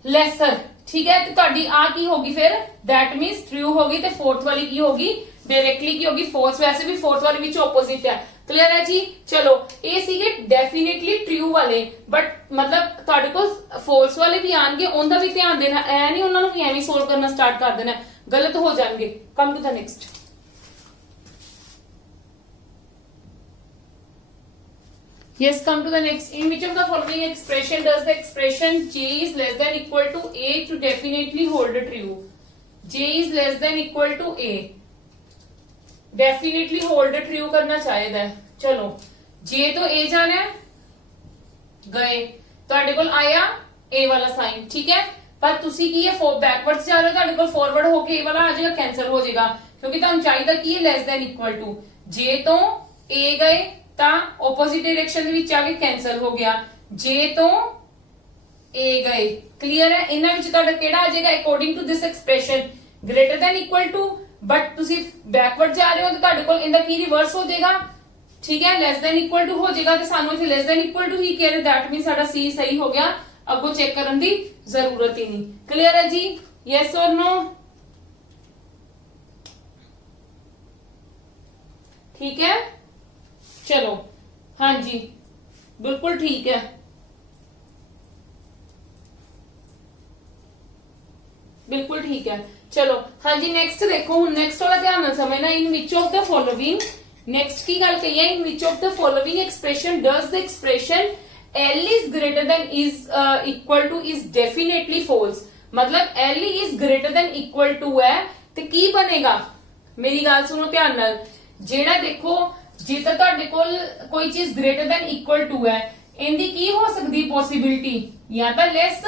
ਲੈਸਰ, ਠੀਕ ਹੈ। ਤੇ ਤੁਹਾਡੀ ਆ ਕੀ ਹੋਗੀ ਫਿਰ, दैट मींस ट्रू होगी, ਤੇ फोर्थ वाली की होगी डायरेक्टली की होगी फॉल्स। वैसे भी फोर्थ वाली विच ऑपोजिट है, क्लियर है जी। चलो ये सीगे डेफिनेटली ट्रू वाले, बट मतलब ਤੁਹਾਡੇ ਕੋਲ ਫॉल्स वाले भी आएंगे, उनका भी ध्यान देना, ऐ नहीं उन्होंने भी एवें सोल्व करना स्टार्ट कर देना, गलत हो जाएंगे। Come to the next. Yes, come to the next. In which of the following expression does the expression j is less than equal to a to definitely hold true? j is less than equal to a, definitely hold true करना चाहिए। चलो j तो a जाना है, गए ਤੁਹਾਡੇ ਕੋਲ ਆਇਆ a ਵਾਲਾ ਸਾਈਨ, ਠੀਕ ਹੈ, ਪਰ ਤੁਸੀਂ ਕੀ ਹੈ ਬੈਕਵਰਡਸ ਜਾ ਰਹੇ ਹੋ, ਤੁਹਾਡੇ ਕੋਲ ਫਾਰਵਰਡ ਹੋ ਕੇ a ਵਾਲਾ ਆ ਜਾਏਗਾ, ਕੈਨਸਲ ਹੋ ਜਾਏਗਾ, ਕਿਉਂਕਿ ਤੁਹਾਨੂੰ ਚਾਹੀਦਾ ਕੀ ਹੈ less than equal to. j ਤੋਂ a ਗਏ ਤਾਂ ਆਪੋਜ਼ਿਟ ਡਾਇਰੈਕਸ਼ਨ ਦੇ ਵਿੱਚ ਆ ਕੇ ਕੈਨਸਲ ਹੋ ਗਿਆ, j ਤੋਂ a ਗਏ, ਕਲੀਅਰ ਹੈ। ਇਹਨਾਂ ਵਿੱਚ ਤੁਹਾਡਾ ਕਿਹੜਾ ਆ ਜਾਏਗਾ, according to this expression greater than equal to, but ਤੁਸੀਂ ਬੈਕਵਰਡ ਜਾ ਰਹੇ ਹੋ ਤਾਂ ਤੁਹਾਡੇ ਕੋਲ ਇਹਦਾ ਕੀ ਰਿਵਰਸ ਹੋ ਜਾਏਗਾ, ठीक है, लेस देन इक्वल टू हो जाएगा, तो सानू इथे लेस देन इक्वल टू ही कह रहे, दैट मीन साडा सी सही हो गया, अगो चेक करने की जरूरत ही नहीं। क्लियर है जी, यस और नो, ठीक है। चलो हाँ जी बिल्कुल ठीक है, बिल्कुल ठीक है। चलो हाँ जी नेक्स्ट देखो, हुण नेक्स्ट वाला ध्यान नाल समझना। In which of the following, next की गल कही है, in which of the following expression does the expression L is greater than is equal to is definitely false। मतलब L is greater than equal to है ते की बनेगा, मेरी गल सुनो ध्यान नाल, जेड़ा देखो जे तां तुहाडे कोल कोई चीज ग्रेटर देन इक्वल टू है, इनदी की हो सकदी पॉसिबिलिटी, या तां लेस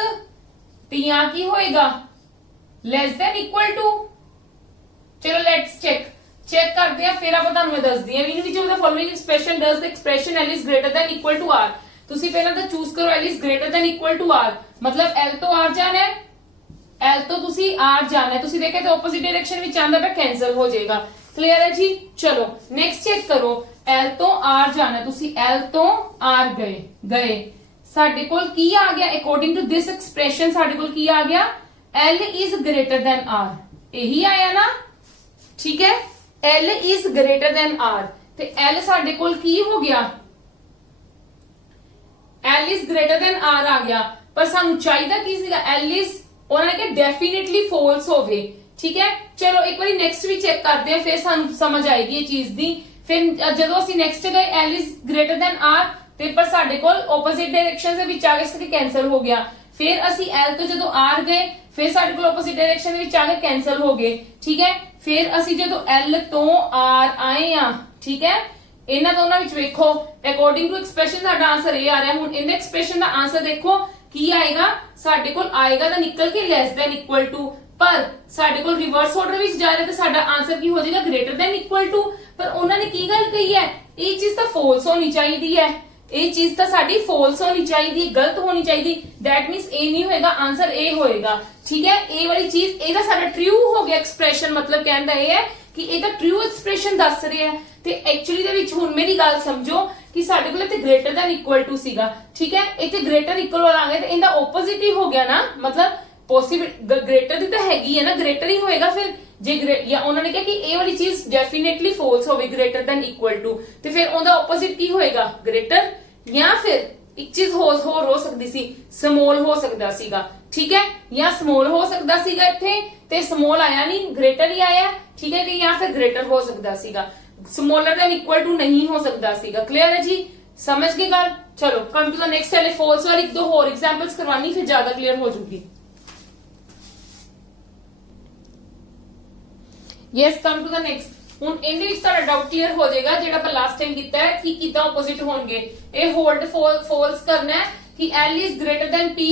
ते या की होएगा लेस देन इक्वल टू। चलो लेट्स चेक करते हैं, फिर आप मैं दस दी in which of the following expression does the expression L is greater than equal to R। तुसी पहला तो चूज करो L is greater than equal to R, मतलब L तो R जाना है, L तो तुसी R जाना है, तुसी देखे तो ऑपोजिट डायरेक्शन में आंदा पे कैंसिल हो जाएगा, क्लियर है जी। चलो नेक्स्ट चेक करो, L तो R जाना है, तुसी L तो R गए साडे कोल की आ गया, अकॉर्डिंग टू दिस एक्सप्रेशन साडे कोल की आ गया, L is greater than R, यही आया ना, ठीक है। L is greater than R, ਤੇ L ਸਾਡੇ ਕੋਲ ਕੀ ਹੋ ਗਿਆ, L is greater than R ਆ ਗਿਆ, ਪਰ ਸਾਨੂੰ ਚਾਹੀਦਾ ਕੀ ਸੀਗਾ, L is ਉਹਨਾਂ ਨੇ ਕਿ ਡੈਫੀਨਿਟਲੀ ਫਾਲਸ ਹੋਵੇ, ਠੀਕ ਹੈ। ਚਲੋ ਇੱਕ ਵਾਰੀ ਨੈਕਸਟ ਵੀ ਚੈੱਕ ਕਰਦੇ ਆ, ਫਿਰ ਸਾਨੂੰ ਸਮਝ ਆਏਗੀ ਇਹ ਚੀਜ਼ ਦੀ। ਫਿਰ ਜਦੋਂ ਅਸੀਂ ਨੈਕਸਟ ਗਏ L is greater than R ਤੇ ਪਰ ਸਾਡੇ ਕੋਲ ਆਪੋਜ਼ਿਟ ਡਾਇਰੈਕਸ਼ਨ ਦੇ ਵਿੱਚ ਆ ਕੇ ਇਸ ਕੈਂਸਲ ਹੋ ਗਿਆ, ਫਿਰ ਅਸੀਂ L ਤੋਂ ਜਦੋਂ R ਗਏ ਫਿਰ ਸਾਡੇ ਕੋਲ ਆਪੋਜ਼ਿਟ ਡਾਇਰੈਕਸ਼ਨ ਦੇ ਵਿੱਚ ਆ ਕੇ ਕੈਂਸਲ ਹੋ ਗਏ, ਠੀਕ ਹੈ। फिर असी जो L तो R आए आ, ठीक है, इन्हां दोनों विच वेखो अकॉर्डिंग टू एक्सप्रेशन साडा आंसर ये आ रहा है। हुण इन एक्सप्रेशन दा आंसर देखो की आएगा, साडे कोल आएगा तां निकल के लेस देन इक्वल टू, पर साडे कोल रिवर्स ऑर्डर विच जा रहा ते साडा आंसर की हो जाएगा ग्रेटर देन इक्वल टू। पर उन्हां ने की गल कही है, ये चीज तां फॉल्स होनी चाहिए है, ये चीज तां साडी फॉल्स होनी चाहिए, गलत होनी चाहिए, दैट मींस ए नहीं होएगा, आंसर ए होएगा, ठीक है। ए वाली चीज एदा साडा ट्रू हो गया एक्सप्रेशन, मतलब कहंदा ए है कि एदा ट्रू एक्सप्रेशन दस रहे है, ते एक्चुअली दे विच हुण मेरी गल समझो कि साडे कोल इत्थे ग्रेटर देन इक्वल टू सीगा, ठीक है, इत्थे ग्रेटर इक्वल वाला आ गया ते इंदा ऑपोजिट ही हो गया ना, मतलब पॉसिबल ग्रेटर दी तां हैगी है ना, ग्रेटर ही होएगा फिर जे या उन्होंने कहा कि ए वाली चीज डेफिनेटली फॉल्स होवे ग्रेटर देन इक्वल टू, ते फिर उनदा ऑपोजिट की होएगा ग्रेटर, या फिर एक चीज होर हो सकती सी, स्मॉल हो सकता सीगा, ठीक है, या स्मॉल हो सकता सीगा इत्थे ते स्मॉल आया नहीं, ग्रेटर ही आया, ठीक है, या फिर ग्रेटर हो सकता सीगा, स्मॉलर देन इक्वल टू नहीं हो सकता सीगा। क्लियर है जी, समझ गए गल। चलो कम टू द नेक्स्ट, पहले फॉल्स वाली दो और एग्जांपल्स करवानी, फिर ज्यादा क्लियर हो जाएगी। Yes, come to the next. ਹੁਣ ਇਹਦੇ ਵਿੱਚ ਤੁਹਾਡਾ ਡਾਊਟ ਕਲੀਅਰ ਹੋ ਜਾਏਗਾ, ਜਿਹੜਾ ਆਪਾਂ ਲਾਸਟ ਟਾਈਮ ਕੀਤਾ ਹੈ ਕਿ ਕਿਦਾਂ ਆਪੋਜ਼ਿਟ ਹੋਣਗੇ। ਇਹ ਹੋਲਡ ਫਾਲਸ ਕਰਨਾ ਹੈ कि L is greater than P,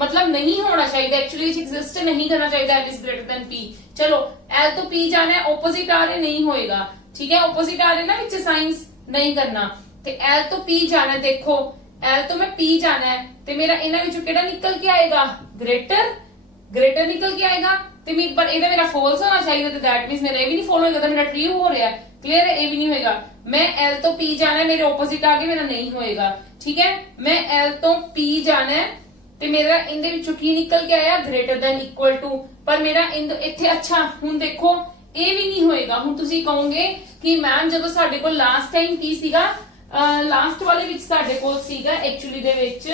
मतलब नहीं होना चाहिए, एक्चुअली एग्जिस्ट नहीं करना चाहिए L is greater than P। चलो L तो P जाना है, ऑपोजिट आ रहे नहीं होएगा, ठीक है, ऑपोजिट आ रहे ना विच साइंस नहीं करना, ते L तो P जाना है, देखो L तो मैं P जाना है, ते मेरा इन्हां विचों किहड़ा निकल के आएगा, ग्रेटर निकल के आएगा, ते पर ਇਹਦਾ ਮੇਰਾ ਫਾਲਸ ਹੋਣਾ ਚਾਹੀਦਾ, ਤੇ दैट मींस मेरा ये भी नहीं फॉलो होएगा, तो मेरा ट्रू हो रहा है, क्लियर है, ये भी नहीं होएगा। मैं L तो P जाना है, मेरे ऑपोजिट आ गए, मेरा नहीं होएगा। ठीक है, मैं L तो P जाना है ਤੇ ਮੇਰਾ ਇਹਦੇ ਵਿੱਚੋਂ ਕੀ ਨਿਕਲ ਕੇ ਆਇਆ ਗ੍ਰੇਟਰ ਦੈਨ ਇਕੁਅਲ ਟੂ, ਪਰ ਮੇਰਾ ਇੱਥੇ ਅੱਛਾ ਹੁਣ ਦੇਖੋ ਇਹ ਵੀ ਨਹੀਂ ਹੋਏਗਾ। ਹੁਣ ਤੁਸੀਂ ਕਹੋਗੇ ਕਿ ਮੈਮ ਜਦੋਂ ਸਾਡੇ ਕੋਲ ਲਾਸਟ ਟਾਈਮ ਕੀ ਸੀਗਾ, ਲਾਸਟ ਵਾਲੇ ਵਿੱਚ ਸਾਡੇ ਕੋਲ ਸੀਗਾ ਐਕਚੁਅਲੀ ਦੇ ਵਿੱਚ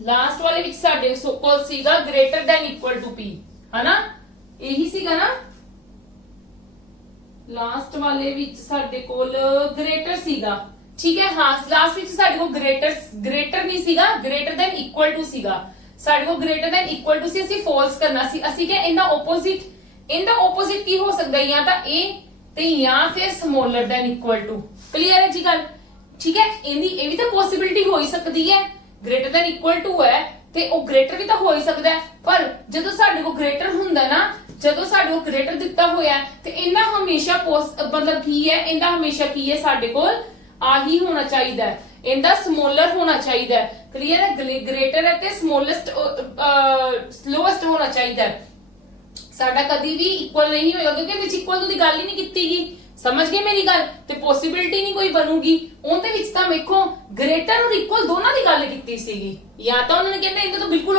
ਲਾਸਟ ਵਾਲੇ ਵਿੱਚ ਸਾਡੇ ਕੋਲ ਸੀਗਾ greater than equal to P, ਹਨਾ ਇਹੀ ਸੀਗਾ ਨਾ ਲਾਸਟ ਵਾਲੇ ਵਿੱਚ ਸਾਡੇ ਕੋਲ ਗ੍ਰੇਟਰ ਸੀਗਾ। ठीक है, हाँ लास्ट ਵਿੱਚ ਸਾਡੇ ਕੋਲ ਗ੍ਰੇਟਰ ਨਹੀਂ ਸੀਗਾ, ਗ੍ਰੇਟਰ ਦੈਨ ਇਕੁਅਲ ਟੂ ਸੀਗਾ। ਸਾਡੇ ਕੋਲ ਗ੍ਰੇਟਰ ਦੈਨ ਇਕੁਅਲ ਟੂ ਸੀ, ਅਸੀਂ ਫਾਲਸ ਕਰਨਾ ਸੀ। ਅਸੀਂ ਕਿ ਇਹਦਾ ਆਪੋਜ਼ਿਟ ਕੀ ਹੋ ਸਕਦਾ ਹੈ, ਜਾਂ ਤਾਂ ਇਹ ਤੇ ਜਾਂ ਫਿਰ ਸਮੋਲਰ ਦੈਨ ਇਕੁਅਲ ਟੂ। ਕਲੀਅਰ ਹੈ ਜੀ ਗੱਲ? ਠੀਕ ਹੈ, ਇਹ ਵੀ ਤਾਂ ਪੋਸਿਬਿਲਿਟੀ ਹੋ ਹੀ ਸਕਦੀ ਹੈ। ਗ੍ਰੇਟਰ ਦੈਨ ਇਕੁਅਲ ਟੂ ਹੈ ਤੇ ਉਹ ਗ੍ਰੇਟਰ ਵੀ ਤਾਂ ਹੋ ਹੀ ਸਕਦਾ ਹੈ, ਪਰ ਜਦੋਂ ਸਾਡੇ ਕੋਲ ਗ੍ਰੇਟਰ ਹੁੰਦਾ ਨਾ, ਜਦੋਂ ਸਾਡੇ ਕੋਲ ਗ੍ਰੇਟਰ ਦਿੱਤਾ ਹੋਇਆ ਤੇ ਇਹਦਾ ਹਮੇਸ਼ਾ ਮਤਲਬ ਕੀ ਹੈ, ਇਹਦਾ ਹਮੇਸ਼ਾ ਕੀ ਹੈ ਸਾਡੇ ਕੋਲ ਆਹੀ ਹੋਣਾ ਚਾਹੀਦਾ ਹੈ, ਇਹਦਾ ਸਮੋਲਰ ਹੋਣਾ ਚਾਹੀਦਾ ਹੈ। ਕਲੀਅਰ ਹੈ? ਗ੍ਰੇਟਰ ਹੈ ਤੇ ਸਮੋਲੈਸਟ ਸਲੋਐਸਟ ਹੋਣਾ ਚਾਹੀਦਾ ਹੈ। ਸਾਡਾ ਕਦੀ ਵੀ ਇਕੁਅਲ ਨਹੀਂ ਹੋਏਗਾ, ਕਿਉਂਕਿ ਇਹਦੇ ਵਿੱਚ ਇਕੁਅਲ ਦੀ ਗੱਲ ਹੀ ਨਹੀਂ ਕੀਤੀ ਗਈ। ਸਮਝ ਗਏ ਮੇਰੀ ਗੱਲ? ਤੇ ਪੋਸਿਬਿਲਿਟੀ ਨਹੀਂ ਕੋਈ ਬਣੂਗੀ। ਉਹਦੇ ਵਿੱਚ ਤਾਂ ਵੇਖੋ ਗ੍ਰੇਟਰ ਔਰ ਇਕੁਅਲ ਦੋਨਾਂ ਦੀ ਗੱਲ ਕੀਤੀ ਸੀਗੀ, ਜਾਂ ਤਾਂ ਉਹਨਾਂ ਨੇ ਕਹਿੰਦੇ ਇਹਦੇ ਤੋਂ ਬਿਲਕੁਲ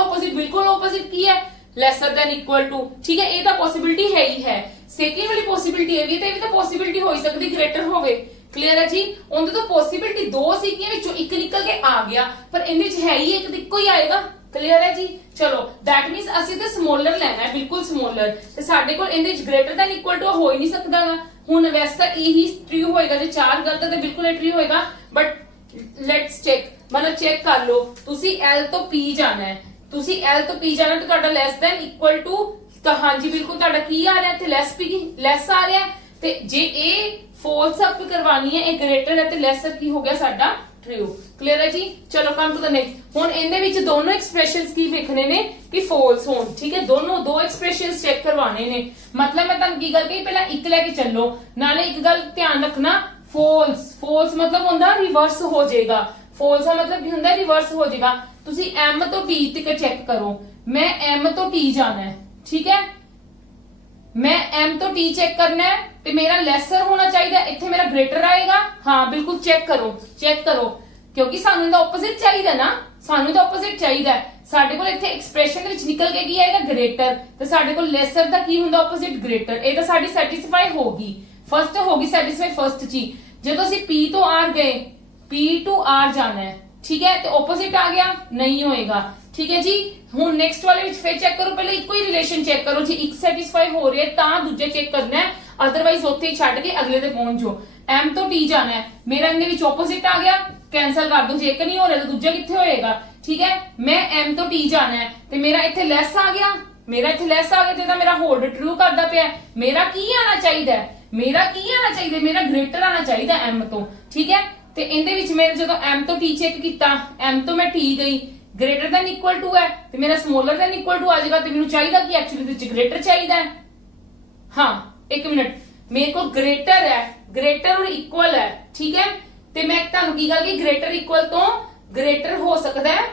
ਆਪੋਜ਼ਿਟ ਕੀ ਹੈ, ਲੈਸਰ ਦੈਨ ਇਕੁਅਲ ਟੂ। ਠੀਕ ਹੈ, ਇਹ ਤਾਂ ਪੋਸਿਬਿਲਿਟੀ ਹੈ ਹੀ ਹੈ। ਸੈਕਿੰਡ ਵਾਲੀ ਪੋਸਿਬਿਲਿਟੀ ਇਹ ਵੀ ਤਾਂ ਪੋਸਿਬਿਲਿਟੀ ਹੋ ਹੀ ਸਕਦੀ ਗ੍ਰੇਟਰ ਹੋਵੇ। ਕਲੀਅਰ ਹੈ ਜੀ? ਉਹਦੇ ਤੋਂ ਪੋਸਿਬਿਲਿਟੀ ਦੋ ਸੀਗੀਆਂ, ਵਿੱਚੋਂ ਇੱਕ ਨਿਕਲ ਕੇ ਆ ਗਿਆ, ਪਰ ਇਹਦੇ ਵਿੱਚ ਹੈ ਹੀ ਇੱਕ, ਇੱਕੋ ਹੀ ਆਏਗਾ। ਕਲੀਅਰ ਹੈ ਜੀ? ਚਲੋ ਦੈਟ ਮੀਨਸ ਅਸੀਂ ਤੇ ਸਮੋਲਰ ਲੈਣਾ ਹੈ, ਬਿਲਕੁਲ ਸਮੋਲਰ, ਤੇ ਸਾਡੇ ਕੋਲ ਇਹਦੇ ਵਿੱਚ ਗ੍ਰੇਟਰ ਦੈਨ ਇਕੁਅਲ ਟੂ ਹੋ ਹੀ ਨਹੀਂ ਸਕਦਾਗਾ। ਹੁਣ ਵੈਸੇ ਤਾਂ ਇਹੀ ਟਰੂ ਹੋਏਗਾ, ਜੇ 4 ਗਲਤ ਹੈ ਤੇ ਬਿਲਕੁਲ ਇਹ ਟਰੂ ਹੋਏਗਾ, ਬਟ ਲੈਟਸ ਚੈੱਕ, ਮਤਲਬ ਚੈੱਕ ਕਰ ਲਓ। ਤੁਸੀਂ L ਤੋਂ P ਜਾਣਾ ਹੈ, ਤੁਸੀਂ L ਤੋਂ P ਜਾਣਾ ਤੇ ਤੁਹਾਡਾ ਲੈਸ ਦੈਨ ਇਕੁਅਲ ਟੂ, ਤਾਂ ਹਾਂਜੀ ਬਿਲਕੁਲ ਤੁਹਾਡਾ ਕੀ ਆ ਰਿਹਾ ਇੱਥੇ, ਲੈਸ ਆ ਰਿਹਾ। ਤੇ ਜੇ ਇਹ ਫਾਲਸ ਅਪ ਕਰਵਾਣੀ ਹੈ, ਇਹ ਗ੍ਰੇਟਰ ਹੈ ਤੇ ਲੈਸਰ ਕੀ ਹੋ ਗਿਆ ਸਾਡਾ ਟਰੂ। ਕਲੀਅਰ ਹੈ ਜੀ? ਚਲੋ ਕਮ ਟੂ ਦ ਨੈਕਸਟ। ਹੁਣ ਇਹਦੇ ਵਿੱਚ ਦੋਨੋਂ ਐਕਸਪ੍ਰੈਸ਼ਨਸ ਕੀ ਵੇਖਣੇ ਨੇ ਕਿ ਫਾਲਸ ਹੋਣ। ਠੀਕ ਹੈ, ਦੋ ਐਕਸਪ੍ਰੈਸ਼ਨਸ ਚੈੱਕ ਕਰਵਾਣੇ ਨੇ। ਮਤਲਬ ਮੈਂ ਤੁਹਾਨੂੰ ਕੀ ਗੱਲ ਕਹੀ, ਪਹਿਲਾਂ ਇੱਕ ਲੈ ਕੇ ਚੱਲੋ, ਨਾਲੇ ਇੱਕ ਗੱਲ ਧਿਆਨ ਰੱਖਣਾ, ਫਾਲਸ ਮਤਲਬ ਹੁੰਦਾ ਰਿਵਰਸ ਹੋ ਜਾਏਗਾ। ਫਾਲਸ ਦਾ ਮਤਲਬ ਕੀ ਹੁੰਦਾ, ਰਿਵਰਸ ਹੋ ਜਾਏਗਾ। ਤੁਸੀਂ M ਤੋਂ T ਤੱਕ ਚੈੱਕ ਕਰੋ, ਮੈਂ M ਤੋਂ T ਜਾਣਾ ਹੈ। ਠੀਕ ਹੈ, मैं M तो T चेक करना है ਤੇ ਮੇਰਾ ਲੈਸਰ ਹੋਣਾ ਚਾਹੀਦਾ, ਇੱਥੇ ਮੇਰਾ ਗ੍ਰੇਟਰ ਆਏਗਾ। ਹਾਂ ਬਿਲਕੁਲ ਚੈੱਕ ਕਰੋ ਕਿਉਂਕਿ ਸਾਨੂੰ ਇਹਦਾ ਆਪੋਜ਼ਿਟ ਚਾਹੀਦਾ ਨਾ, ਸਾਨੂੰ ਇਹਦਾ ਆਪੋਜ਼ਿਟ ਚਾਹੀਦਾ। ਸਾਡੇ ਕੋਲ ਇੱਥੇ ਐਕਸਪ੍ਰੈਸ਼ਨ ਵਿੱਚ ਨਿਕਲ ਕੇ ਕੀ ਆਏਗਾ ਗ੍ਰੇਟਰ, ਤੇ ਸਾਡੇ ਕੋਲ ਲੈਸਰ ਦਾ ਕੀ ਹੁੰਦਾ ਆਪੋਜ਼ਿਟ ਗ੍ਰੇਟਰ। ਇਹ ਤਾਂ ਸਾਡੀ ਸੈਟੀਸਫਾਈ ਹੋਗੀ, ਫਸਟ ਹੋਗੀ ਸੈਟੀਸਫਾਈ ਫਸਟ ਚ। ਜਦੋਂ ਅਸੀਂ P ਤੋਂ R ਗਏ, P to R ਜਾਣਾ ਹੈ, ਠੀਕ ਹੈ, ਤੇ ਆਪੋਜ਼ਿਟ ਆ ਗਿਆ, ਨਹੀਂ ਹੋਏਗਾ। ठीक है जी, ਹੁਣ नेक्स्ट वाले ਵਿੱਚ ਫੇਰ ਚੈੱਕ ਕਰੋ, ਪਹਿਲੇ ਇੱਕੋ ਹੀ ਰਿਲੇਸ਼ਨ ਚੈੱਕ ਕਰੋ, ਜੇ ਇੱਕ ਸੈਟੀਸਫਾਈ ਹੋ ਰਿਹਾ ਤਾਂ ਦੂਜੇ ਚੈੱਕ ਕਰਨਾ ਹੈ, ਅਦਰਵਾਈਜ਼ ਉੱਥੇ ਹੀ ਛੱਡ ਕੇ ਅਗਲੇ ਤੇ ਪਹੁੰਚ ਜਾਓ। M ਤੋਂ T ਜਾਣਾ ਹੈ, ਮੇਰਾ ਇਹਦੇ ਵਿੱਚ ਆਪੋਜ਼ਿਟ ਆ ਗਿਆ, ਕੈਨਸਲ ਕਰ ਦੋ, ਜੇ ਇੱਕ ਨਹੀਂ ਹੋ ਰਿਹਾ ਤਾਂ ਦੂਜਾ ਕਿੱਥੇ ਹੋਏਗਾ। ਠੀਕ ਹੈ, ਮੈਂ M ਤੋਂ T ਜਾਣਾ ਹੈ ਤੇ ਮੇਰਾ ਇੱਥੇ ਲੈਸ ਆ ਗਿਆ, ਤੇ ਤਾਂ ਮੇਰਾ ਹੋਲਡ ਟਰੂ ਕਰਦਾ ਪਿਆ। ਮੇਰਾ ਕੀ ਆਣਾ ਚਾਹੀਦਾ, ਮੇਰਾ ਗ੍ਰੇਟਰ ਆਣਾ ਚਾਹੀਦਾ M ਤੋਂ। ਠੀਕ ਹੈ, ਤੇ ਇਹਦੇ ਵਿੱਚ ਮੇਰੇ ਜਦੋਂ M ਤੋਂ T ਚੈੱਕ ਕੀਤਾ, M ਤੋਂ ਮੈਂ T ਗਈ, ग्रेटर देन इक्वल टू है तो मेरा स्मॉलर देन इक्वल टू आ जाएगा, तो मेनू चाहिए कि एक्चुअली ग्रेटर चाहिए। हाँ एक मिनट, मेरे को ग्रेटर है, ग्रेटर और इक्वल है। ठीक है, तो मैं तुहानू की गल कि ग्रेटर इक्वल तो ग्रेटर हो सकता है,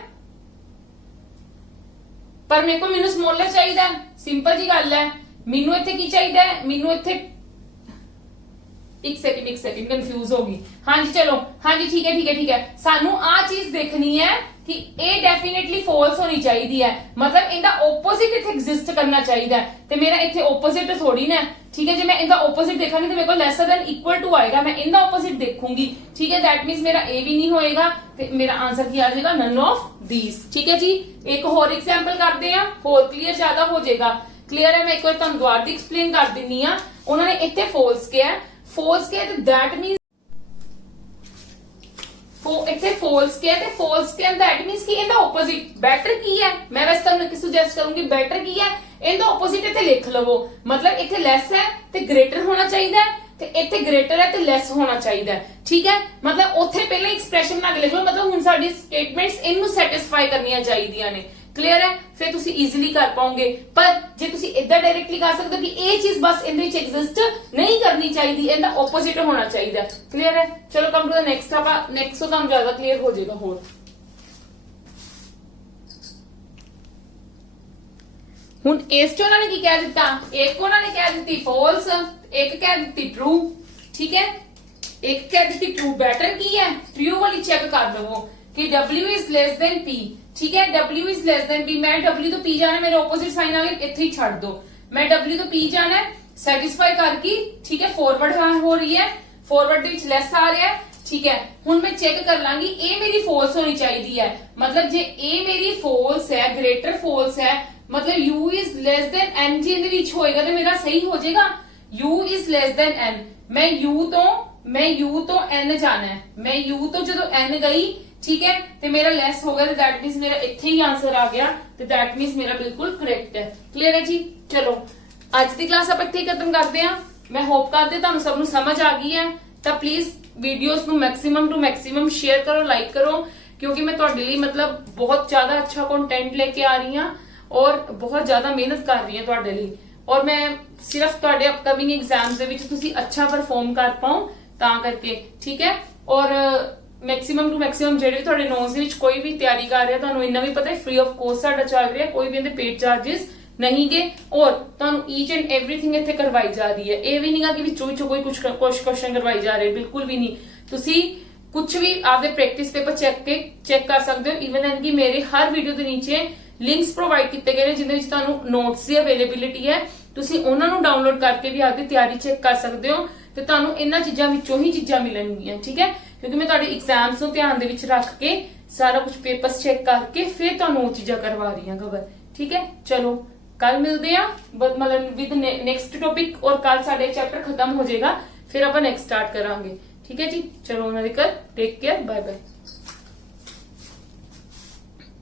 पर मेरे को मेनू स्मॉलर चाहिए। सिंपल जी गल है, मेनू इत्थे की चाहिए, मेनू इत्थे एक सेकंड कंफ्यूज होगी। हाँ जी चलो, हाँ जी ठीक है, सानू आ चीज देखनी है कि ए डेफिनेटली फॉल्स होनी चाहिए है, मतलब इनका ओपोजिट इथे एग्जिस्ट करना चाहिए, ते मेरा इथे ओपोजिट थोड़ी ना। ठीक है, जे मैं इनका ओपोजिट देखांगी तो मेरे को लेसर देन इक्वल टू आएगा, मैं इनका ओपोजिट देखूंगी। ठीक है, दैट मींस मेरा ए भी नहीं होएगा, ते मेरा आंसर की आ जाएगा नन ऑफ दीस। ठीक है जी, एक और एग्जांपल करते हैं, होर क्लियर ज्यादा हो जाएगा। क्लियर है, मैं एक बार तुहानू दुबारा दी एक्सप्लेन कर दिन्नी आ। उन्होंने इथे फॉल्स किया, दैट मींस ਇੱਥੇ ਫਾਲਸ ਕਿਹਾ, ਤੇ ਫਾਲਸ ਕਿਹਾ दैट मींस ਕਿ ਇਹਦਾ ਆਪੋਜ਼ਿਟ ਬੈਟਰ ਕੀ ਹੈ। ਮੈਂ ਵੈਸੇ ਤੁਹਾਨੂੰ ਸੁਜੈਸਟ ਕਰੂੰਗੀ ਬੈਟਰ ਕੀ ਹੈ, ਇਹਦਾ ਆਪੋਜ਼ਿਟ ਇੱਥੇ ਲਿਖ ਲਵੋ। ਮਤਲਬ ਇੱਥੇ ਲੈਸ ਹੈ ਤੇ ਗ੍ਰੇਟਰ ਹੋਣਾ ਚਾਹੀਦਾ, ਤੇ ਇੱਥੇ ਗ੍ਰੇਟਰ ਹੈ ਤੇ ਲੈਸ ਹੋਣਾ ਚਾਹੀਦਾ। ਠੀਕ ਹੈ, ਮਤਲਬ ਉੱਥੇ ਪਹਿਲਾਂ ਐਕਸਪ੍ਰੈਸ਼ਨ ਬਣਾ ਕੇ ਲਿਖ ਲਓ, ਮਤਲਬ ਹੁਣ ਸਾਡੀ ਸਟੇਟਮੈਂਟਸ ਇਹਨੂੰ ਸੈਟੀਸਫਾਈ ਕਰਨੀਆਂ ਚਾਹੀਦੀਆਂ ਨੇ। क्लियर है, फिर तुसी इजीली कर पाओगे। पर जे तुसी इदा डायरेक्टली कर सकते हो कि ये चीज बस इनदे विच एग्जिस्ट नहीं करनी चाहिए, इनदा ऑपोजिट होना चाहिए। क्लियर है, चलो कम टू द नेक्स्ट, आपा नेक्स्ट तो तुहानू ज्यादा क्लियर हो जाएगा। होर ਹੁਣ ਇਸ ਚ ਉਹਨਾਂ ਨੇ ਕੀ ਕਹਿ ਦਿੱਤਾ, ਇੱਕ ਉਹਨਾਂ ਨੇ ਕਹਿ ਦਿੱਤੀ ਫਾਲਸ, ਇੱਕ ਕਹਿ ਦਿੱਤੀ ਟਰੂ। ਠੀਕ ਹੈ, ਇੱਕ ਕਹਿ ਦਿੱਤੀ ਟਰੂ। ਬੈਟਰ ਕੀ ਹੈ, ਟਰੂ ਵਾਲੀ ਚੈੱਕ ਕਰ ਲਵੋ कि W is less than P। ठीक है, W is less than P। मैं W तो P जाना, मेरे ऑपोजिट साइन आ गए, इथे ही छड़ दो। मैं W तो P जाना है, सैटिस्फाई करके, ठीक है, फॉरवर्ड हो रही है, फॉरवर्ड ਦੇ ਵਿੱਚ ਲੈਸ ਆ ਰਿਹਾ ਹੈ। ठीक है, ਹੁਣ मैं चेक कर लांगी ए मेरी फॉल्स होनी चाहिए है। मतलब जे ए मेरी फॉल्स है, ग्रेटर फॉल्स है, मतलब U is less than N जे ਇਹਦੇ ਵਿੱਚ ਹੋਏਗਾ ਤੇ ਮੇਰਾ ਸਹੀ ਹੋ ਜਾਏਗਾ। U is less than N, मैं U तो N जाना है, मैं U तो ਜਦੋਂ N ਗਈ, ठीक है, ਤੇ ਮੇਰਾ ਲੈਸ ਹੋ ਗਿਆ ਤੇ दैट मींस ਮੇਰਾ ਇੱਥੇ ਹੀ ਆਨਸਰ ਆ ਗਿਆ ਤੇ दैट मींस ਮੇਰਾ ਬਿਲਕੁਲ ਕਰੈਕਟ ਹੈ। ਕਲੀਅਰ ਹੈ ਜੀ। ਚਲੋ ਅੱਜ ਦੀ ਕਲਾਸ ਆਪਾਂ ਇੱਥੇ ਹੀ ਖਤਮ ਕਰਦੇ ਹਾਂ। ਮੈਂ ਹੋਪ ਕਰਦੇ ਤੁਹਾਨੂੰ ਸਭ ਨੂੰ ਸਮਝ ਆ ਗਈ ਹੈ। ਤਾਂ ਪਲੀਜ਼ ਵੀਡੀਓਜ਼ ਨੂੰ ਮੈਕਸਿਮਮ ਟੂ ਮੈਕਸਿਮਮ ਸ਼ੇਅਰ ਕਰੋ, ਲਾਈਕ ਕਰੋ, ਕਿਉਂਕਿ ਮੈਂ ਤੁਹਾਡੇ ਲਈ ਮਤਲਬ ਬਹੁਤ ਜ਼ਿਆਦਾ ਅੱਛਾ ਕੰਟੈਂਟ ਲੈ ਕੇ ਆ ਰਹੀ ਹਾਂ ਔਰ ਬਹੁਤ ਜ਼ਿਆਦਾ ਮਿਹਨਤ ਕਰ ਰਹੀ ਹਾਂ ਤੁਹਾਡੇ ਲਈ। ਔਰ ਮੈਂ ਸਿਰਫ ਤੁਹਾਡੇ ਅਪਕਮਿੰਗ ਐਗਜ਼ਾਮਸ ਦੇ ਵਿੱਚ ਤੁਸੀਂ ਅੱਛਾ ਪਰਫਾਰਮ ਕਰ ਪਾਓ ਤਾਂ ਕਰਕੇ। ਠੀਕ ਹੈ, ਔਰ ਮੈਕਸਿਮਮ ਟੂ ਮੈਕਸਿਮਮ ਜਿਹੜੇ ਵੀ ਤੁਹਾਡੇ ਨੋਟਸ ਦੇ ਵਿੱਚ ਕੋਈ ਵੀ ਤਿਆਰੀ ਕਰ ਰਿਹਾ, ਤੁਹਾਨੂੰ ਇੰਨਾ ਵੀ ਪਤਾ ਹੈ ਫ੍ਰੀ ਆਫ ਕੋਸਟ ਸਾਡਾ ਚੱਲ ਰਿਹਾ, ਕੋਈ ਵੀ ਇਹਦੇ ਪੇਡ ਚਾਰजेस ਨਹੀਂ ਗੇ ਔਰ ਤੁਹਾਨੂੰ ਈਚ ਐਂਡ ਐਵਰੀਥਿੰਗ ਇੱਥੇ ਕਰਵਾਈ ਜਾ ਰਹੀ ਹੈ। ਇਹ ਵੀ ਨਹੀਂਗਾ ਕਿ ਵਿੱਚੋਂ ਕੋਈ ਕੁਝ ਕੁਐਸਚਨ ਕਰਵਾਈ ਜਾ ਰਹੇ, ਬਿਲਕੁਲ ਵੀ ਨਹੀਂ। ਤੁਸੀਂ ਕੁਝ ਵੀ ਆਪਦੇ ਪ੍ਰੈਕਟਿਸ ਪੇਪਰ ਚੈੱਕ ਕਰ ਸਕਦੇ ਹੋ। ਇਵਨ ਐਨ ਕਿ ਮੇਰੇ ਹਰ ਵੀਡੀਓ ਦੇ ਨੀਚੇ ਲਿੰਕਸ ਪ੍ਰੋਵਾਈਡ ਕੀਤੇ ਗਏ ਨੇ ਜਿਹਦੇ ਵਿੱਚ ਤੁਹਾਨੂੰ ਨੋਟਸ ਦੀ ਅਵੇਲੇਬਿਲਿਟੀ ਹੈ, ਤੁਸੀਂ ਉਹਨਾਂ ਨੂੰ ਡਾਊਨਲੋਡ ਕਰਕੇ ਵੀ ਆਪਦੀ ਤਿਆਰੀ ਚੈੱਕ ਕਰ ਸਕਦੇ ਹੋ ਤੇ ਤੁਹਾਨੂੰ ਇਹਨਾਂ ਚੀਜ਼ਾਂ ਵਿੱਚੋਂ ਹੀ ਚੀਜ਼ਾਂ ਮਿਲਣਗੀਆਂ। ਠੀਕ ਹੈ, ਕਿਉਂਕਿ ਮੈਂ ਤੁਹਾਡੇ ਐਗਜ਼ਾਮਸ ਨੂੰ ਧਿਆਨ ਦੇ ਵਿੱਚ ਰੱਖ ਕੇ ਸਾਰਾ ਕੁਝ ਪੇਪਰਸ ਚੈੱਕ ਕਰਕੇ ਫਿਰ ਤੁਹਾਨੂੰ ਉਹ ਚੀਜ਼ਾਂ ਕਰਵਾ ਰਹੀ ਹਾਂ ਕਵਰ। ਠੀਕ ਹੈ, ਚਲੋ ਕੱਲ ਮਿਲਦੇ ਆ ਮਤਲਬ ਵਿਦ ਨੈਕਸਟ ਟੌਪਿਕ ਔਰ ਕੱਲ ਸਾਡੇ ਚੈਪਟਰ ਖਤਮ ਹੋ ਜਾਏਗਾ, ਫਿਰ ਆਪਾਂ ਨੈਕਸਟ ਸਟਾਰਟ ਕਰਾਂਗੇ। ਠੀਕ ਹੈ ਜੀ, ਚਲੋ ਉਹਨਾਂ ਦੇ ਕਰ ਟੇਕ ਕੇਅਰ, ਬਾਏ ਬਾਏ।